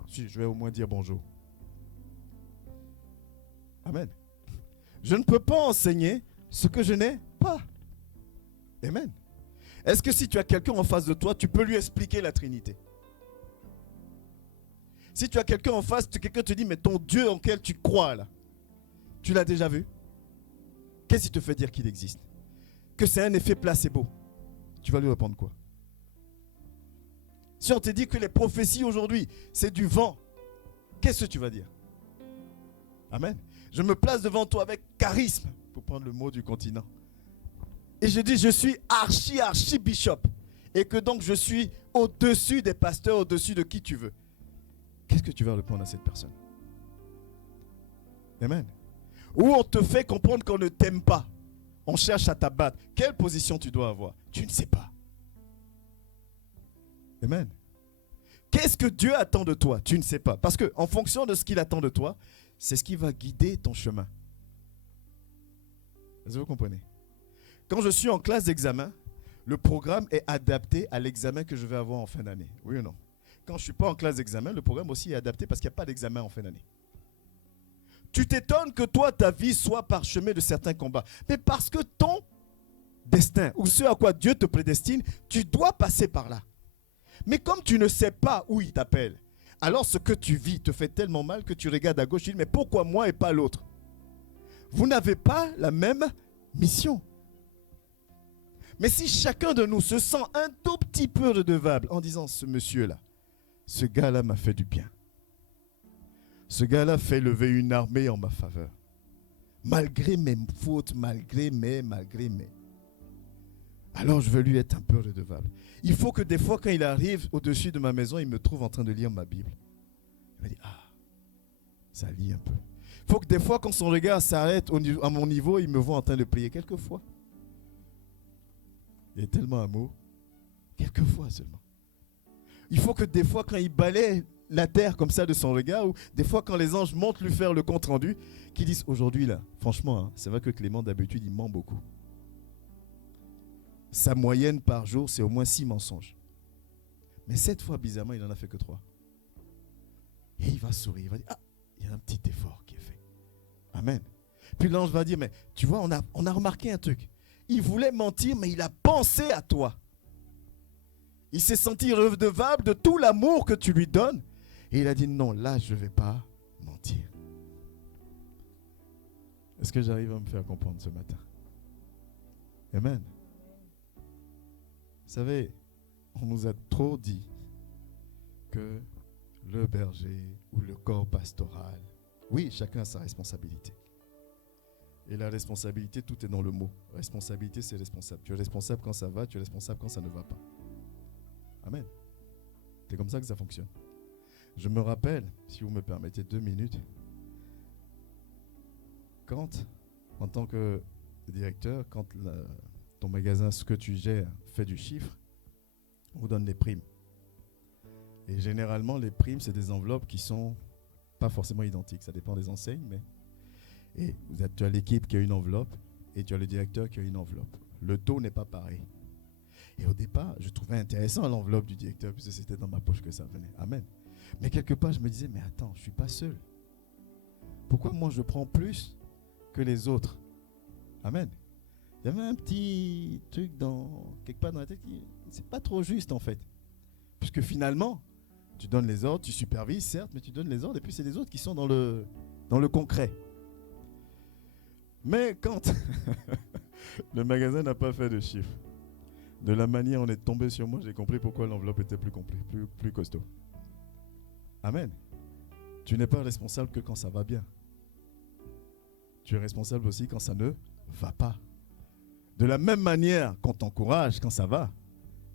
Si, je vais au moins dire bonjour. Amen. Je ne peux pas enseigner ce que je n'ai pas. Amen. Est-ce que si tu as quelqu'un en face de toi, tu peux lui expliquer la Trinité? Si tu as quelqu'un en face, quelqu'un te dit, mais ton Dieu en lequel tu crois là, tu l'as déjà vu? Qu'est-ce qui te fait dire qu'il existe? Que c'est un effet placebo? Tu vas lui répondre quoi? Si on te dit que les prophéties aujourd'hui, c'est du vent, qu'est-ce que tu vas dire? Amen. Je me place devant toi avec charisme, pour prendre le mot du continent. Et je dis, je suis archi-bishop. Et que donc je suis au-dessus des pasteurs, au-dessus de qui tu veux. Qu'est-ce que tu vas répondre à cette personne? Amen. Ou on te fait comprendre qu'on ne t'aime pas. On cherche à t'abattre. Quelle position tu dois avoir? Tu ne sais pas. Amen. Qu'est-ce que Dieu attend de toi? Tu ne sais pas. Parce qu'en fonction de ce qu'il attend de toi, c'est ce qui va guider ton chemin. Est-ce que vous comprenez? Quand je suis en classe d'examen, le programme est adapté à l'examen que je vais avoir en fin d'année. Oui ou non? Quand je ne suis pas en classe d'examen, le programme aussi est adapté parce qu'il n'y a pas d'examen en fin d'année. Tu t'étonnes que toi, ta vie soit parsemée de certains combats. Mais parce que ton destin, ou ce à quoi Dieu te prédestine, tu dois passer par là. Mais comme tu ne sais pas où il t'appelle, alors ce que tu vis te fait tellement mal que tu regardes à gauche, tu dis, mais pourquoi moi et pas l'autre? Vous n'avez pas la même mission. Mais si chacun de nous se sent un tout petit peu redevable en disant, ce monsieur-là, ce gars-là m'a fait du bien. Ce gars-là fait lever une armée en ma faveur. Malgré mes fautes, malgré mes. Alors je veux lui être un peu redevable. Il faut que des fois quand il arrive au-dessus de ma maison, il me trouve en train de lire ma Bible. Il me dit, ça lit un peu. Il faut que des fois quand son regard s'arrête à mon niveau, il me voit en train de prier quelquefois. Il est tellement amour. Quelquefois seulement. Il faut que des fois quand il balaie la terre comme ça de son regard, ou des fois quand les anges montent lui faire le compte rendu, qu'ils disent aujourd'hui là, franchement, c'est vrai que Clément d'habitude il ment beaucoup. Sa moyenne par jour c'est au moins 6 mensonges. Mais cette fois bizarrement il n'en a fait que 3. Et il va sourire, il va dire, il y a un petit effort qui est fait. Amen. Puis l'ange va dire, mais tu vois, on a remarqué un truc. Il voulait mentir, mais il a pensé à toi. Il s'est senti redevable de tout l'amour que tu lui donnes. Et il a dit, non, là, je ne vais pas mentir. Est-ce que j'arrive à me faire comprendre ce matin? Amen. Vous savez, on nous a trop dit que le berger ou le corps pastoral, oui, chacun a sa responsabilité. Et la responsabilité, tout est dans le mot. Responsabilité, c'est responsable. Tu es responsable quand ça va, tu es responsable quand ça ne va pas. Amen. C'est comme ça que ça fonctionne. Je me rappelle, si vous me permettez 2 minutes, quand, en tant que directeur, quand ton magasin, ce que tu gères, fait du chiffre, on vous donne des primes. Et généralement, les primes, c'est des enveloppes qui sont pas forcément identiques. Ça dépend des enseignes, mais... Et tu as l'équipe qui a une enveloppe et tu as le directeur qui a une enveloppe. Le taux n'est pas pareil. Et au départ, je trouvais intéressant l'enveloppe du directeur puisque c'était dans ma poche que ça venait. Amen. Mais quelque part, je me disais, mais attends, je ne suis pas seul. Pourquoi moi je prends plus que les autres? Amen. Il y avait un petit truc quelque part dans la tête qui c'est pas trop juste en fait. Puisque finalement, tu donnes les ordres, tu supervises certes, mais tu donnes les ordres et puis c'est les autres qui sont dans le concret. Mais quand le magasin n'a pas fait de chiffre, de la manière dont on est tombé sur moi, j'ai compris pourquoi l'enveloppe était plus costaud. Amen. Tu n'es pas responsable que quand ça va bien. Tu es responsable aussi quand ça ne va pas. De la même manière qu'on t'encourage quand ça va,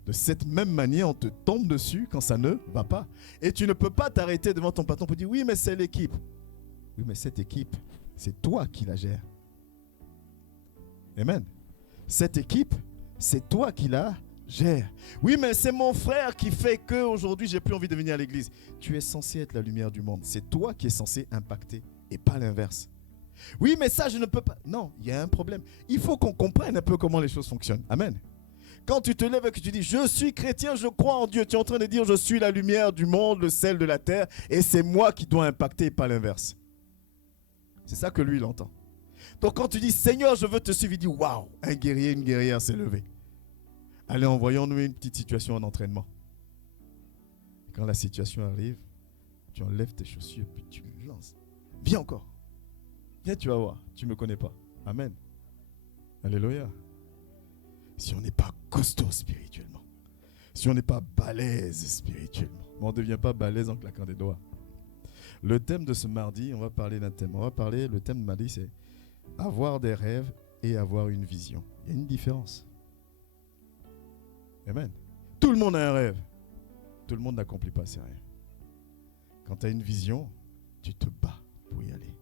de cette même manière on te tombe dessus quand ça ne va pas. Et tu ne peux pas t'arrêter devant ton patron pour dire oui mais c'est l'équipe. Oui mais cette équipe, c'est toi qui la gères. Amen. Cette équipe, c'est toi qui la gères. Oui, mais c'est mon frère qui fait que aujourd'hui j'ai plus envie de venir à l'église. Tu es censé être la lumière du monde. C'est toi qui es censé impacter et pas l'inverse. Oui, mais ça je ne peux pas. Non, il y a un problème. Il faut qu'on comprenne un peu comment les choses fonctionnent. Amen. Quand tu te lèves et que tu dis je suis chrétien, je crois en Dieu, tu es en train de dire je suis la lumière du monde, le sel de la terre et c'est moi qui dois impacter et pas l'inverse. C'est ça que lui il entend. Donc quand tu dis Seigneur je veux te suivre, il dit waouh, un guerrier, une guerrière s'est levé. Allez, envoyons-nous une petite situation en entraînement. Quand la situation arrive, tu enlèves tes chaussures puis tu lances. Viens encore. Viens, tu vas voir, tu ne me connais pas. Amen. Alléluia. Si on n'est pas costaud spirituellement, si on n'est pas balèze spirituellement. Mais on ne devient pas balèze en claquant des doigts. Le thème de ce mardi, on va parler d'un thème. Le thème de mardi, c'est avoir des rêves et avoir une vision. Il y a une différence. Amen. Tout le monde a un rêve. Tout le monde n'accomplit pas ses rêves. Quand tu as une vision, tu te bats pour y aller.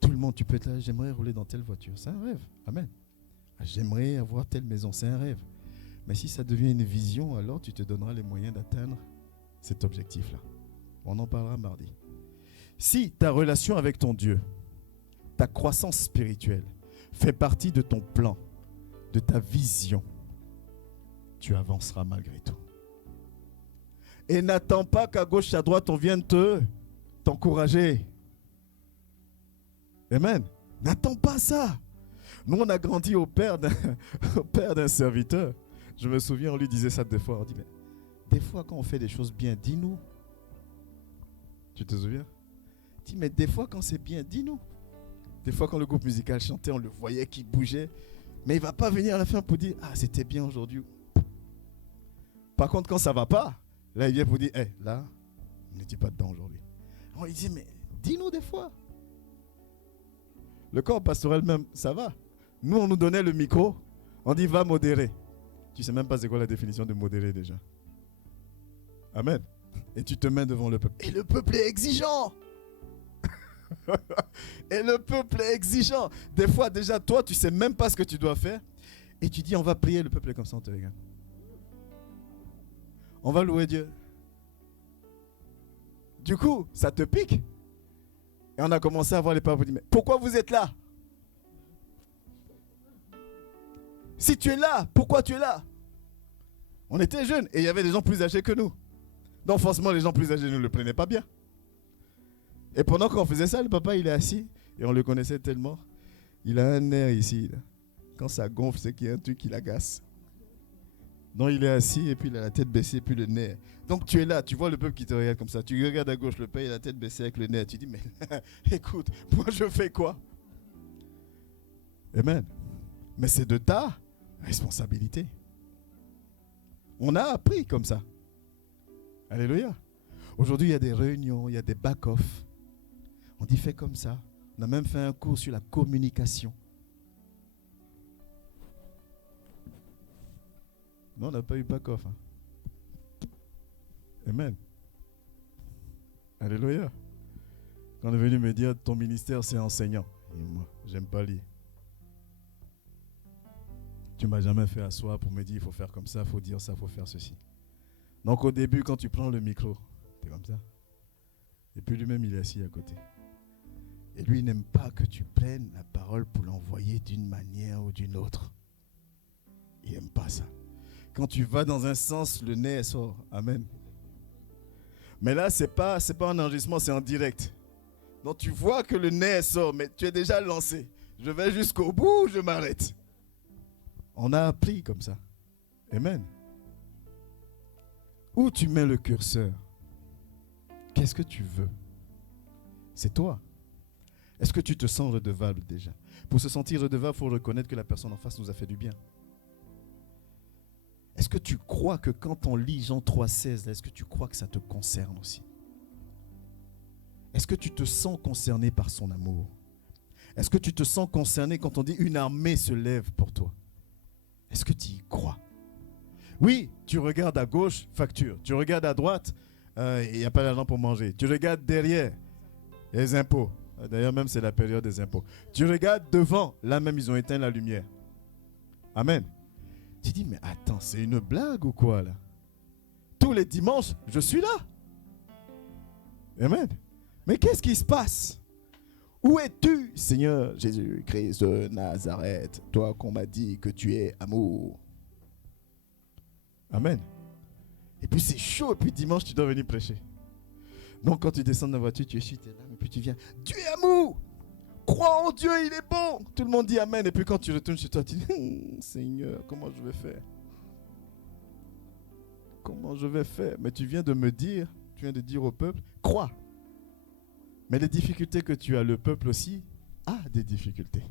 Tout le monde, tu peux être là, j'aimerais rouler dans telle voiture. C'est un rêve. Amen. J'aimerais avoir telle maison. C'est un rêve. Mais si ça devient une vision, alors tu te donneras les moyens d'atteindre cet objectif-là. On en parlera mardi. Si ta relation avec ton Dieu, ta croissance spirituelle, fait partie de ton plan, de ta vision, tu avanceras malgré tout. Et n'attends pas qu'à gauche, à droite, on vienne t'encourager. Amen. N'attends pas ça. Nous, on a grandi au père d'un serviteur. Je me souviens, on lui disait ça des fois. On dit, mais des fois, quand on fait des choses bien, dis-nous. Tu te souviens? Dis, mais des fois, quand c'est bien, dis-nous. Des fois, quand le groupe musical chantait, on le voyait qui bougeait. Mais il ne va pas venir à la fin pour dire, ah, c'était bien aujourd'hui. Par contre, quand ça ne va pas, là, il vient pour dire, hé, là, on n'était pas dedans aujourd'hui. On lui dit, mais dis-nous des fois. Le corps pastoral même, ça va. Nous, on nous donnait le micro, on dit, va modérer. Tu ne sais même pas c'est quoi la définition de modérer déjà. Amen. Et tu te mets devant le peuple. Et le peuple est exigeant. Et le peuple est exigeant. Des fois, déjà, toi, tu ne sais même pas ce que tu dois faire. Et tu dis, on va prier, le peuple est comme ça, on te regarde. On va louer Dieu. Du coup, ça te pique. Et on a commencé à voir les parents dire, mais pourquoi vous êtes là? Si tu es là, pourquoi tu es là? On était jeunes et il y avait des gens plus âgés que nous. Donc forcément, les gens plus âgés ne le prenaient pas bien. Et pendant qu'on faisait ça, le papa, il est assis et on le connaissait tellement. Il a un air ici. Là. Quand ça gonfle, c'est qu'il y a un truc qui l'agace. Donc il est assis et puis il a la tête baissée et puis le nez. Donc tu es là, tu vois le peuple qui te regarde comme ça. Tu regardes à gauche, le père il a la tête baissée avec le nez. Tu dis, mais écoute, moi je fais quoi? Amen. Mais c'est de ta responsabilité. On a appris comme ça. Alléluia. Aujourd'hui, il y a des réunions, il y a des back-off. On dit fais comme ça. On a même fait un cours sur la communication. Non, on n'a pas eu back-off. Hein. Amen. Alléluia. Quand on est venu me dire ton ministère c'est enseignant. Et moi, j'aime pas lire. Tu m'as jamais fait asseoir pour me dire il faut faire comme ça, il faut dire ça, il faut faire ceci. Donc au début, quand tu prends le micro, tu es comme ça. Et puis lui-même, il est assis à côté. Et lui, il n'aime pas que tu prennes la parole pour l'envoyer d'une manière ou d'une autre. Il n'aime pas ça. Quand tu vas dans un sens, le nez sort. Amen. Mais là, ce n'est pas un enregistrement, c'est en direct. Donc tu vois que le nez sort, mais tu es déjà lancé. Je vais jusqu'au bout, je m'arrête. On a appris comme ça. Amen. Où tu mets le curseur? Qu'est-ce que tu veux? C'est toi. Est-ce que tu te sens redevable déjà? Pour se sentir redevable, il faut reconnaître que la personne en face nous a fait du bien. Est-ce que tu crois que quand on lit Jean 3,16, est-ce que tu crois que ça te concerne aussi? Est-ce que tu te sens concerné par son amour? Est-ce que tu te sens concerné quand on dit une armée se lève pour toi? Est-ce que tu y crois? Oui, tu regardes à gauche, facture. Tu regardes à droite, il n'y a pas d'argent pour manger. Tu regardes derrière, les impôts. D'ailleurs, même c'est la période des impôts. Tu regardes devant, là même ils ont éteint la lumière. Amen. Tu dis, mais attends, c'est une blague ou quoi là? Tous les dimanches, je suis là. Amen. Mais qu'est-ce qui se passe? Où es-tu, Seigneur Jésus-Christ de Nazareth, toi qu'on m'a dit que tu es amour? Amen. Et puis c'est chaud, et puis dimanche, tu dois venir prêcher. Donc quand tu descends de la voiture, tu es là, et puis tu viens, Dieu est amour. Crois en Dieu, il est bon. Tout le monde dit Amen. Et puis quand tu retournes chez toi, tu dis, Seigneur, comment je vais faire? Comment je vais faire? Mais tu viens de me dire, tu viens de dire au peuple, crois. Mais les difficultés que tu as, le peuple aussi a des difficultés.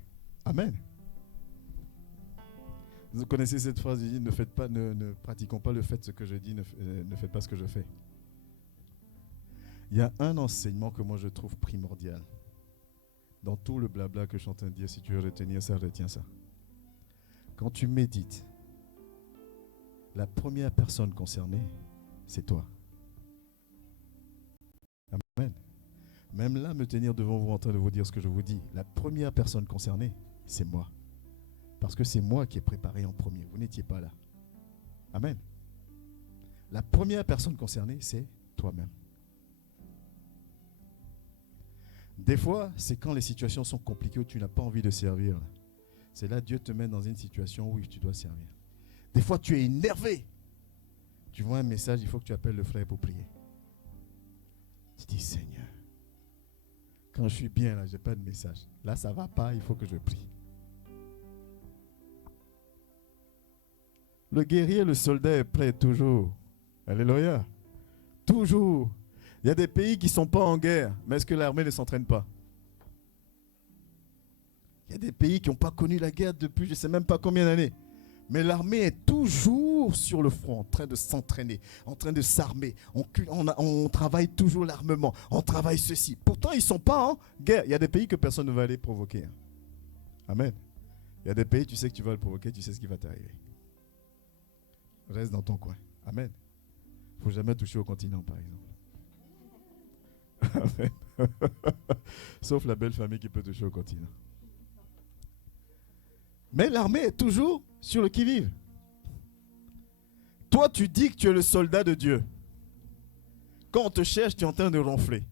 Amen. Vous connaissez cette phrase, il dit, ne pratiquons pas le fait de ce que je dis, ne faites pas ce que je fais. Il y a un enseignement que moi je trouve primordial. Dans tout le blabla que je suis en train de dire, si tu veux retenir ça, retiens ça. Quand tu médites, la première personne concernée, c'est toi. Amen. Même là, me tenir devant vous en train de vous dire ce que je vous dis, la première personne concernée, c'est moi. Parce que c'est moi qui ai préparé en premier. Vous n'étiez pas là. Amen. La première personne concernée, c'est toi-même. Des fois, c'est quand les situations sont compliquées où tu n'as pas envie de servir. C'est là que Dieu te met dans une situation où tu dois servir. Des fois, tu es énervé. Tu vois un message, il faut que tu appelles le frère pour prier. Tu dis, Seigneur, quand je suis bien, là, je n'ai pas de message. Là, ça ne va pas, il faut que je prie. Le guerrier, le soldat est prêt toujours. Alléluia. Toujours. Il y a des pays qui ne sont pas en guerre, mais est-ce que l'armée ne s'entraîne pas? Il y a des pays qui n'ont pas connu la guerre depuis je ne sais même pas combien d'années. Mais l'armée est toujours sur le front, en train de s'entraîner, en train de s'armer. On travaille toujours l'armement, on travaille ceci. Pourtant, ils ne sont pas en guerre. Il y a des pays que personne ne va aller provoquer. Amen. Il y a des pays, tu sais que tu vas le provoquer, tu sais ce qui va t'arriver. Reste dans ton coin. Amen. Il ne faut jamais toucher au continent, par exemple. Amen. Sauf la belle famille qui peut toucher au continent. Mais l'armée est toujours sur le qui-vive. Toi, tu dis que tu es le soldat de Dieu. Quand on te cherche, tu es en train de ronfler.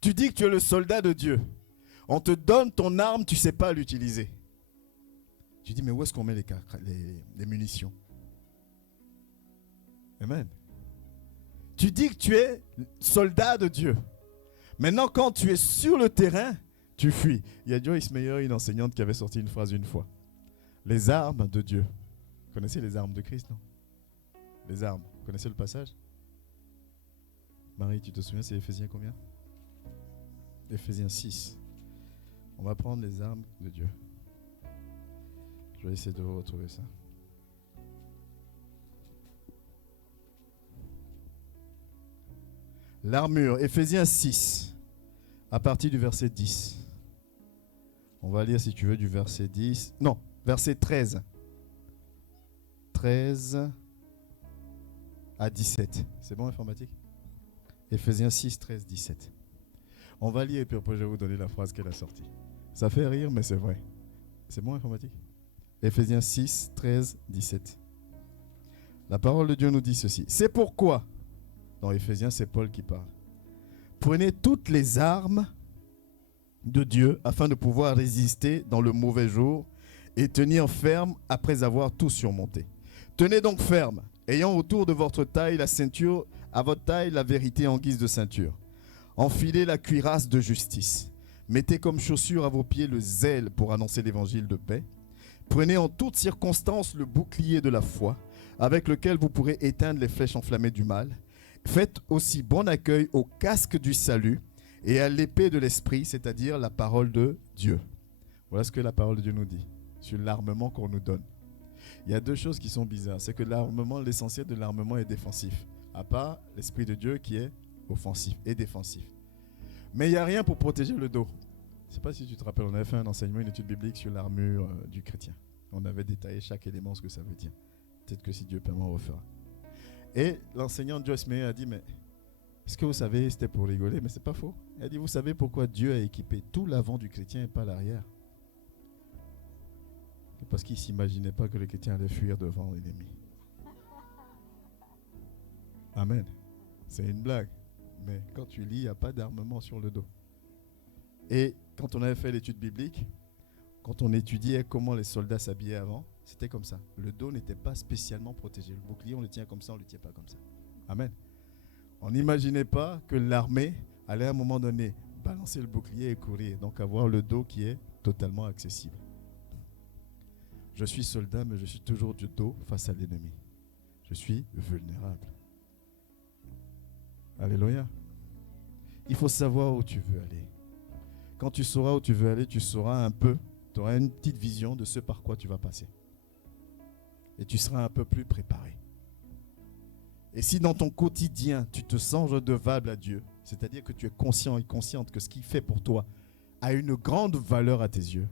Tu dis que tu es le soldat de Dieu. On te donne ton arme, tu ne sais pas l'utiliser. Tu dis, mais où est-ce qu'on met les munitions? Amen. Tu dis que tu es soldat de Dieu. Maintenant, quand tu es sur le terrain, tu fuis. Il y a Joyce Meyer, une enseignante, qui avait sorti une phrase une fois. Les armes de Dieu. Vous connaissez les armes de Christ, non? Les armes. Vous connaissez le passage? Marie, tu te souviens, c'est Éphésiens combien? Éphésiens 6. On va prendre les armes de Dieu. Je vais essayer de retrouver ça. L'armure, Éphésiens 6, à partir du verset 10. On va lire, si tu veux, du verset 10. Non, verset 13. 13 à 17. C'est bon, informatique? Éphésiens 6, 13, 17. On va lire et puis après je vais vous donner la phrase qu'elle a sortie. Ça fait rire, mais c'est vrai. C'est bon, informatique? Éphésiens 6, 13, 17. La parole de Dieu nous dit ceci. C'est pourquoi, dans Éphésiens, c'est Paul qui parle. Prenez toutes les armes de Dieu afin de pouvoir résister dans le mauvais jour et tenir ferme après avoir tout surmonté. Tenez donc ferme, ayant autour de votre taille la ceinture, à votre taille la vérité en guise de ceinture. Enfilez la cuirasse de justice. Mettez comme chaussure à vos pieds le zèle pour annoncer l'évangile de paix. Prenez en toutes circonstances le bouclier de la foi, avec lequel vous pourrez éteindre les flèches enflammées du mal. Faites aussi bon accueil au casque du salut et à l'épée de l'esprit, c'est-à-dire la parole de Dieu. Voilà ce que la parole de Dieu nous dit sur l'armement qu'on nous donne. Il y a deux choses qui sont bizarres. C'est que l'armement, l'essentiel de l'armement est défensif, à part l'esprit de Dieu qui est offensif et défensif. Mais il n'y a rien pour protéger le dos. Je ne sais pas si tu te rappelles, on avait fait un enseignement, une étude biblique sur l'armure du chrétien. On avait détaillé chaque élément, ce que ça veut dire. Peut-être que si Dieu permet, on refera. Et l'enseignante Joyce Meyer a dit, mais est-ce que vous savez, c'était pour rigoler, mais c'est pas faux. Elle a dit, vous savez pourquoi Dieu a équipé tout l'avant du chrétien et pas l'arrière? Parce qu'il ne s'imaginait pas que le chrétien allait fuir devant l'ennemi. Amen. C'est une blague. Mais quand tu lis, il n'y a pas d'armement sur le dos. Et quand on avait fait l'étude biblique, quand on étudiait comment les soldats s'habillaient avant, c'était comme ça. Le dos n'était pas spécialement protégé. Le bouclier, on le tient comme ça, on ne le tient pas comme ça. Amen. On n'imaginait pas que l'armée allait à un moment donné balancer le bouclier et courir. Donc avoir le dos qui est totalement accessible. Je suis soldat, mais je suis toujours du dos face à l'ennemi. Je suis vulnérable. Alléluia. Il faut savoir où tu veux aller. Quand tu sauras où tu veux aller, tu sauras un peu tu auras une petite vision de ce par quoi tu vas passer. Et tu seras un peu plus préparé. Et si dans ton quotidien, tu te sens redevable à Dieu, c'est-à-dire que tu es conscient et consciente que ce qu'il fait pour toi a une grande valeur à tes yeux,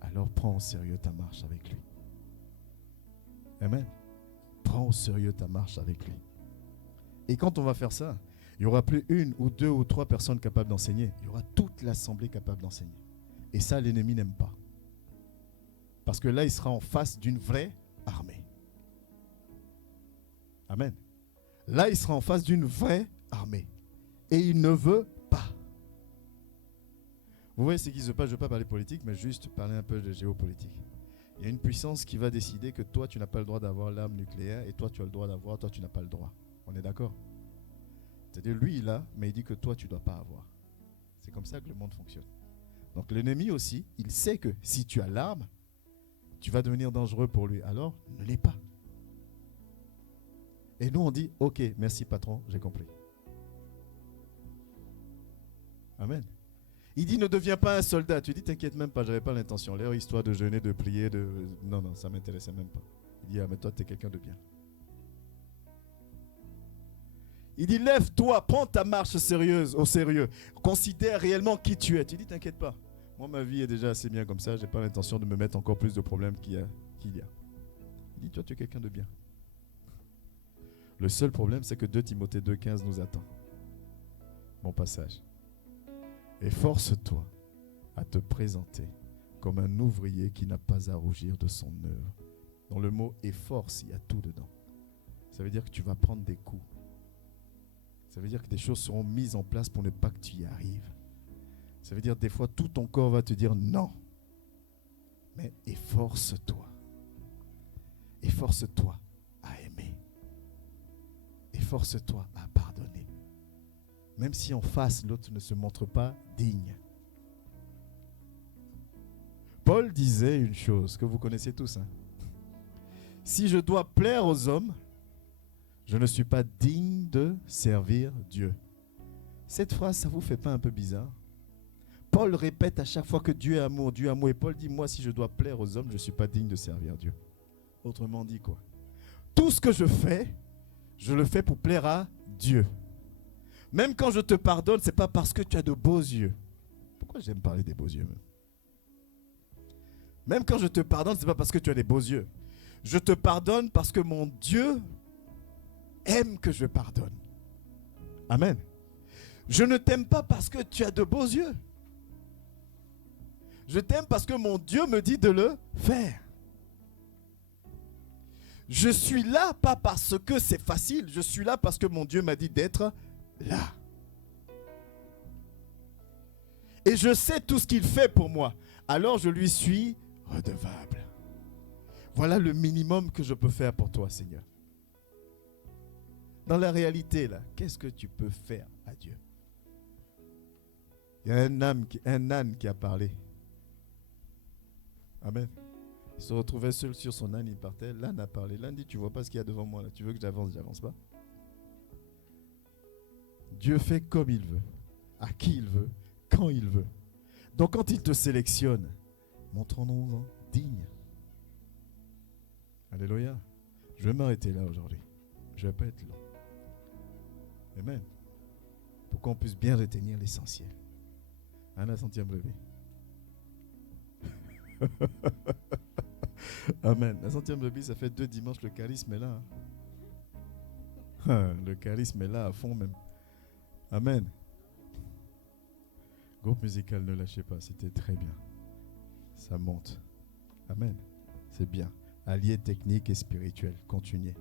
alors prends au sérieux ta marche avec lui. Amen. Prends au sérieux ta marche avec lui. Et quand on va faire ça, il n'y aura plus une ou deux ou trois personnes capables d'enseigner. Il y aura toute l'assemblée capable d'enseigner. Et ça, l'ennemi n'aime pas. Parce que là, il sera en face d'une vraie armée. Amen. Là, il sera en face d'une vraie armée. Et il ne veut pas. Vous voyez ce qui se passe, je ne veux pas parler politique, mais juste parler un peu de géopolitique. Il y a une puissance qui va décider que toi, tu n'as pas le droit d'avoir l'arme nucléaire et toi, tu as le droit d'avoir, toi, tu n'as pas le droit. On est d'accord? C'est-à-dire, lui, il a, mais il dit que toi, tu ne dois pas avoir. C'est comme ça que le monde fonctionne. Donc, l'ennemi aussi, il sait que si tu as l'arme, tu vas devenir dangereux pour lui. Alors, ne l'est pas. Et nous, on dit, ok, merci patron, j'ai compris. Amen. Il dit, ne deviens pas un soldat. Tu dis, t'inquiète même pas, j'avais pas l'intention. Leur histoire de jeûner, de prier, non, ça m'intéressait même pas. Il dit, ah, mais toi, tu es quelqu'un de bien. Il dit, lève-toi, prends ta marche sérieuse, au sérieux. Considère réellement qui tu es. Tu dis, t'inquiète pas. Moi, ma vie est déjà assez bien comme ça. J'ai pas l'intention de me mettre encore plus de problèmes qu'il y a. Il dit, toi, tu es quelqu'un de bien. Le seul problème, c'est que 2 Timothée 2,15 nous attend. Mon passage. Efforce-toi à te présenter comme un ouvrier qui n'a pas à rougir de son œuvre. Dans le mot efforce, il y a tout dedans. Ça veut dire que tu vas prendre des coups. Ça veut dire que des choses seront mises en place pour ne pas que tu y arrives. Ça veut dire que des fois, tout ton corps va te dire non. Mais efforce-toi. Efforce-toi à aimer. Efforce-toi à pardonner. Même si en face, l'autre ne se montre pas digne. Paul disait une chose que vous connaissez tous. Si je dois plaire aux hommes, je ne suis pas digne de servir Dieu. Cette phrase, ça ne vous fait pas un peu bizarre? Paul répète à chaque fois que Dieu est amour, Dieu est amour. Et Paul dit, moi, si je dois plaire aux hommes, je ne suis pas digne de servir Dieu. Autrement dit quoi? Tout ce que je fais, je le fais pour plaire à Dieu. Même quand je te pardonne, ce n'est pas parce que tu as de beaux yeux. Pourquoi j'aime parler des beaux yeux? Même quand je te pardonne, ce n'est pas parce que tu as des beaux yeux. Je te pardonne parce que mon Dieu aime que je pardonne. Amen. Je ne t'aime pas parce que tu as de beaux yeux. Je t'aime parce que mon Dieu me dit de le faire. Je suis là pas parce que c'est facile. Je suis là parce que mon Dieu m'a dit d'être là. Et je sais tout ce qu'il fait pour moi. Alors je lui suis redevable. Voilà le minimum que je peux faire pour toi, Seigneur. Dans la réalité, là, qu'est-ce que tu peux faire à Dieu? Il y a un âne qui a parlé. Amen. Il se retrouvait seul sur son âne, il partait. L'âne a parlé. L'âne dit, tu vois pas ce qu'il y a devant moi là. Tu veux que j'avance pas. Dieu fait comme il veut, à qui il veut, quand il veut. Donc quand il te sélectionne, montrons-nous digne. Alléluia. Je vais m'arrêter là aujourd'hui. Je ne vais pas être long. Amen. Pour qu'on puisse bien retenir l'essentiel. La centième brebis. Amen. La centième brebis, ça fait 2 dimanches, le charisme est là. Le charisme est là à fond même. Amen. Groupe musical, ne lâchez pas, c'était très bien. Ça monte. Amen. C'est bien. Allié technique et spirituel. Continuez.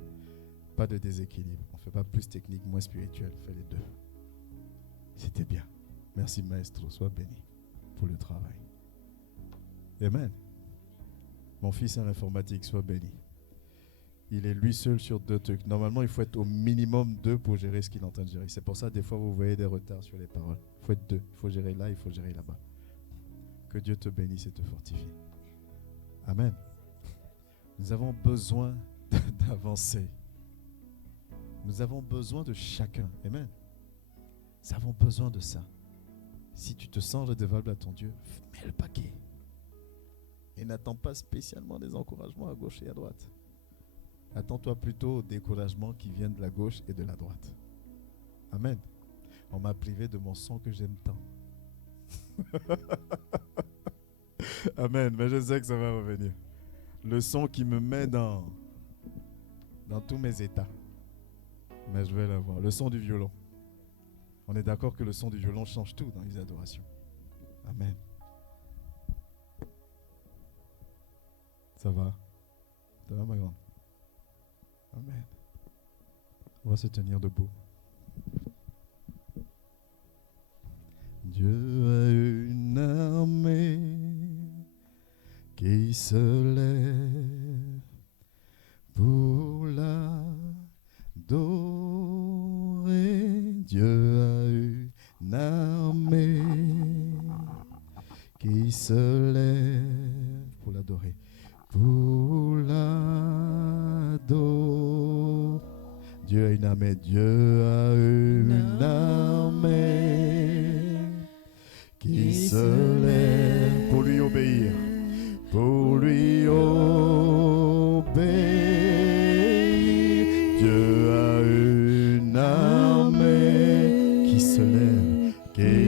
Pas de déséquilibre. On ne fait pas plus technique, moins spirituel. Fais les deux. C'était bien. Merci maestro. Sois béni pour le travail. Amen. Mon fils en informatique, sois béni. Il est lui seul sur 2 trucs. Normalement, il faut être au minimum 2 pour gérer ce qu'il est en train de gérer. C'est pour ça, des fois, vous voyez des retards sur les paroles. Il faut être 2. Il faut gérer là, il faut gérer là-bas. Que Dieu te bénisse et te fortifie. Amen. Nous avons besoin d'avancer. Nous avons besoin de chacun. Amen. Nous avons besoin de ça. Si tu te sens redevable à ton Dieu, mets le paquet. Et n'attends pas spécialement des encouragements à gauche et à droite. Attends-toi plutôt aux découragements qui viennent de la gauche et de la droite. Amen. On m'a privé de mon son que j'aime tant. Amen. Mais je sais que ça va revenir. Le son qui me met dans tous mes états. Mais je vais l'avoir. Le son du violon. On est d'accord que le son du violon change tout dans les adorations. Amen. Ça va? Ça va, ma grande? Amen. On va se tenir debout. Dieu a une armée qui se lève pour l'adorer. Dieu a une armée qui se lève pour l'adorer. Pour l'adorer. Dieu a une armée, Dieu a une armée qui se lève pour lui obéir, pour lui obéir. Dieu a une armée qui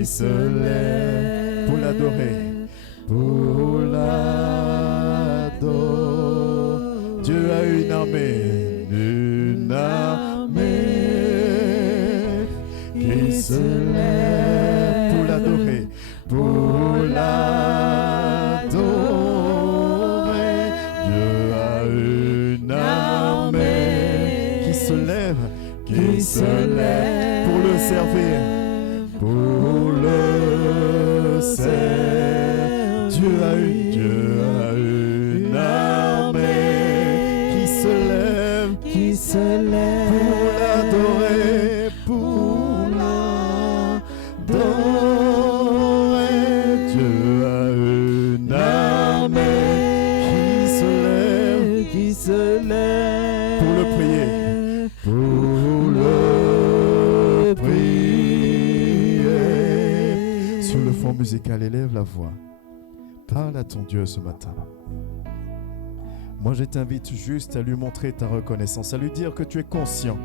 se lève pour l'adorer, pour l'adorer. Dieu a une armée qui se lève pour l'adorer, pour l'adorer. Dieu a une armée qui se lève pour le servir, pour le servir. Dieu a une armée qui se lève pour l'adorer, pour l'adorer. Dieu a une armée qui se lève pour le prier, pour le prier. Sur le fond musical, élève la voix. Parle à ton Dieu ce matin. Moi, je t'invite juste à lui montrer ta reconnaissance, à lui dire que tu es conscient,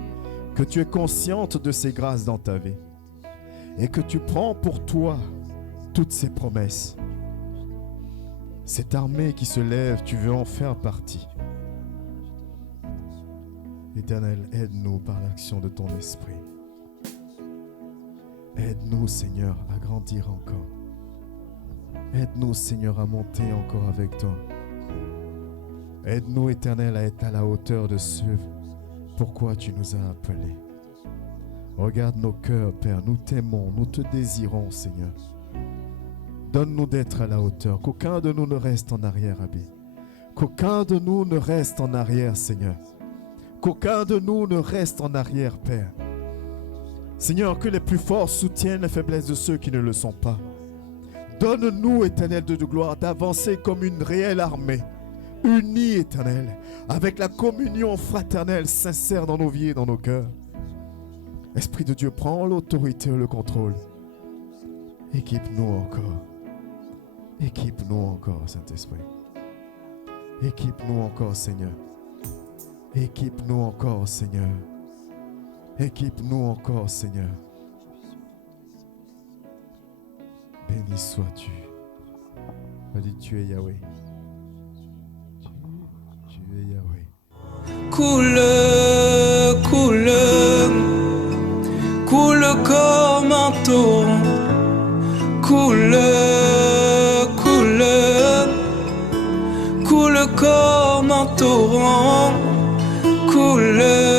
que tu es consciente de ses grâces dans ta vie et que tu prends pour toi toutes ses promesses. Cette armée qui se lève, tu veux en faire partie. Éternel, aide-nous par l'action de ton esprit. Aide-nous, Seigneur, à grandir encore. Aide-nous, Seigneur, à monter encore avec toi. Aide-nous, Éternel, à être à la hauteur de ce pourquoi tu nous as appelés. Regarde nos cœurs, Père, nous t'aimons, nous te désirons, Seigneur. Donne-nous d'être à la hauteur, qu'aucun de nous ne reste en arrière, Abba. Qu'aucun de nous ne reste en arrière, Seigneur. Qu'aucun de nous ne reste en arrière, Père. Seigneur, que les plus forts soutiennent les faiblesses de ceux qui ne le sont pas. Donne-nous, Éternel de gloire, d'avancer comme une réelle armée, unis, Éternel, avec la communion fraternelle sincère dans nos vies et dans nos cœurs. Esprit de Dieu, prends l'autorité et le contrôle. Équipe-nous encore. Équipe-nous encore, Saint-Esprit. Équipe-nous encore, Seigneur. Équipe-nous encore, Seigneur. Équipe-nous encore, Seigneur. Béni sois-tu. Dis, tu es Yahweh. Tu es Yahweh. Coule, coule, coule comme un torrent. Coule, coule, coule comme un torrent. Coule.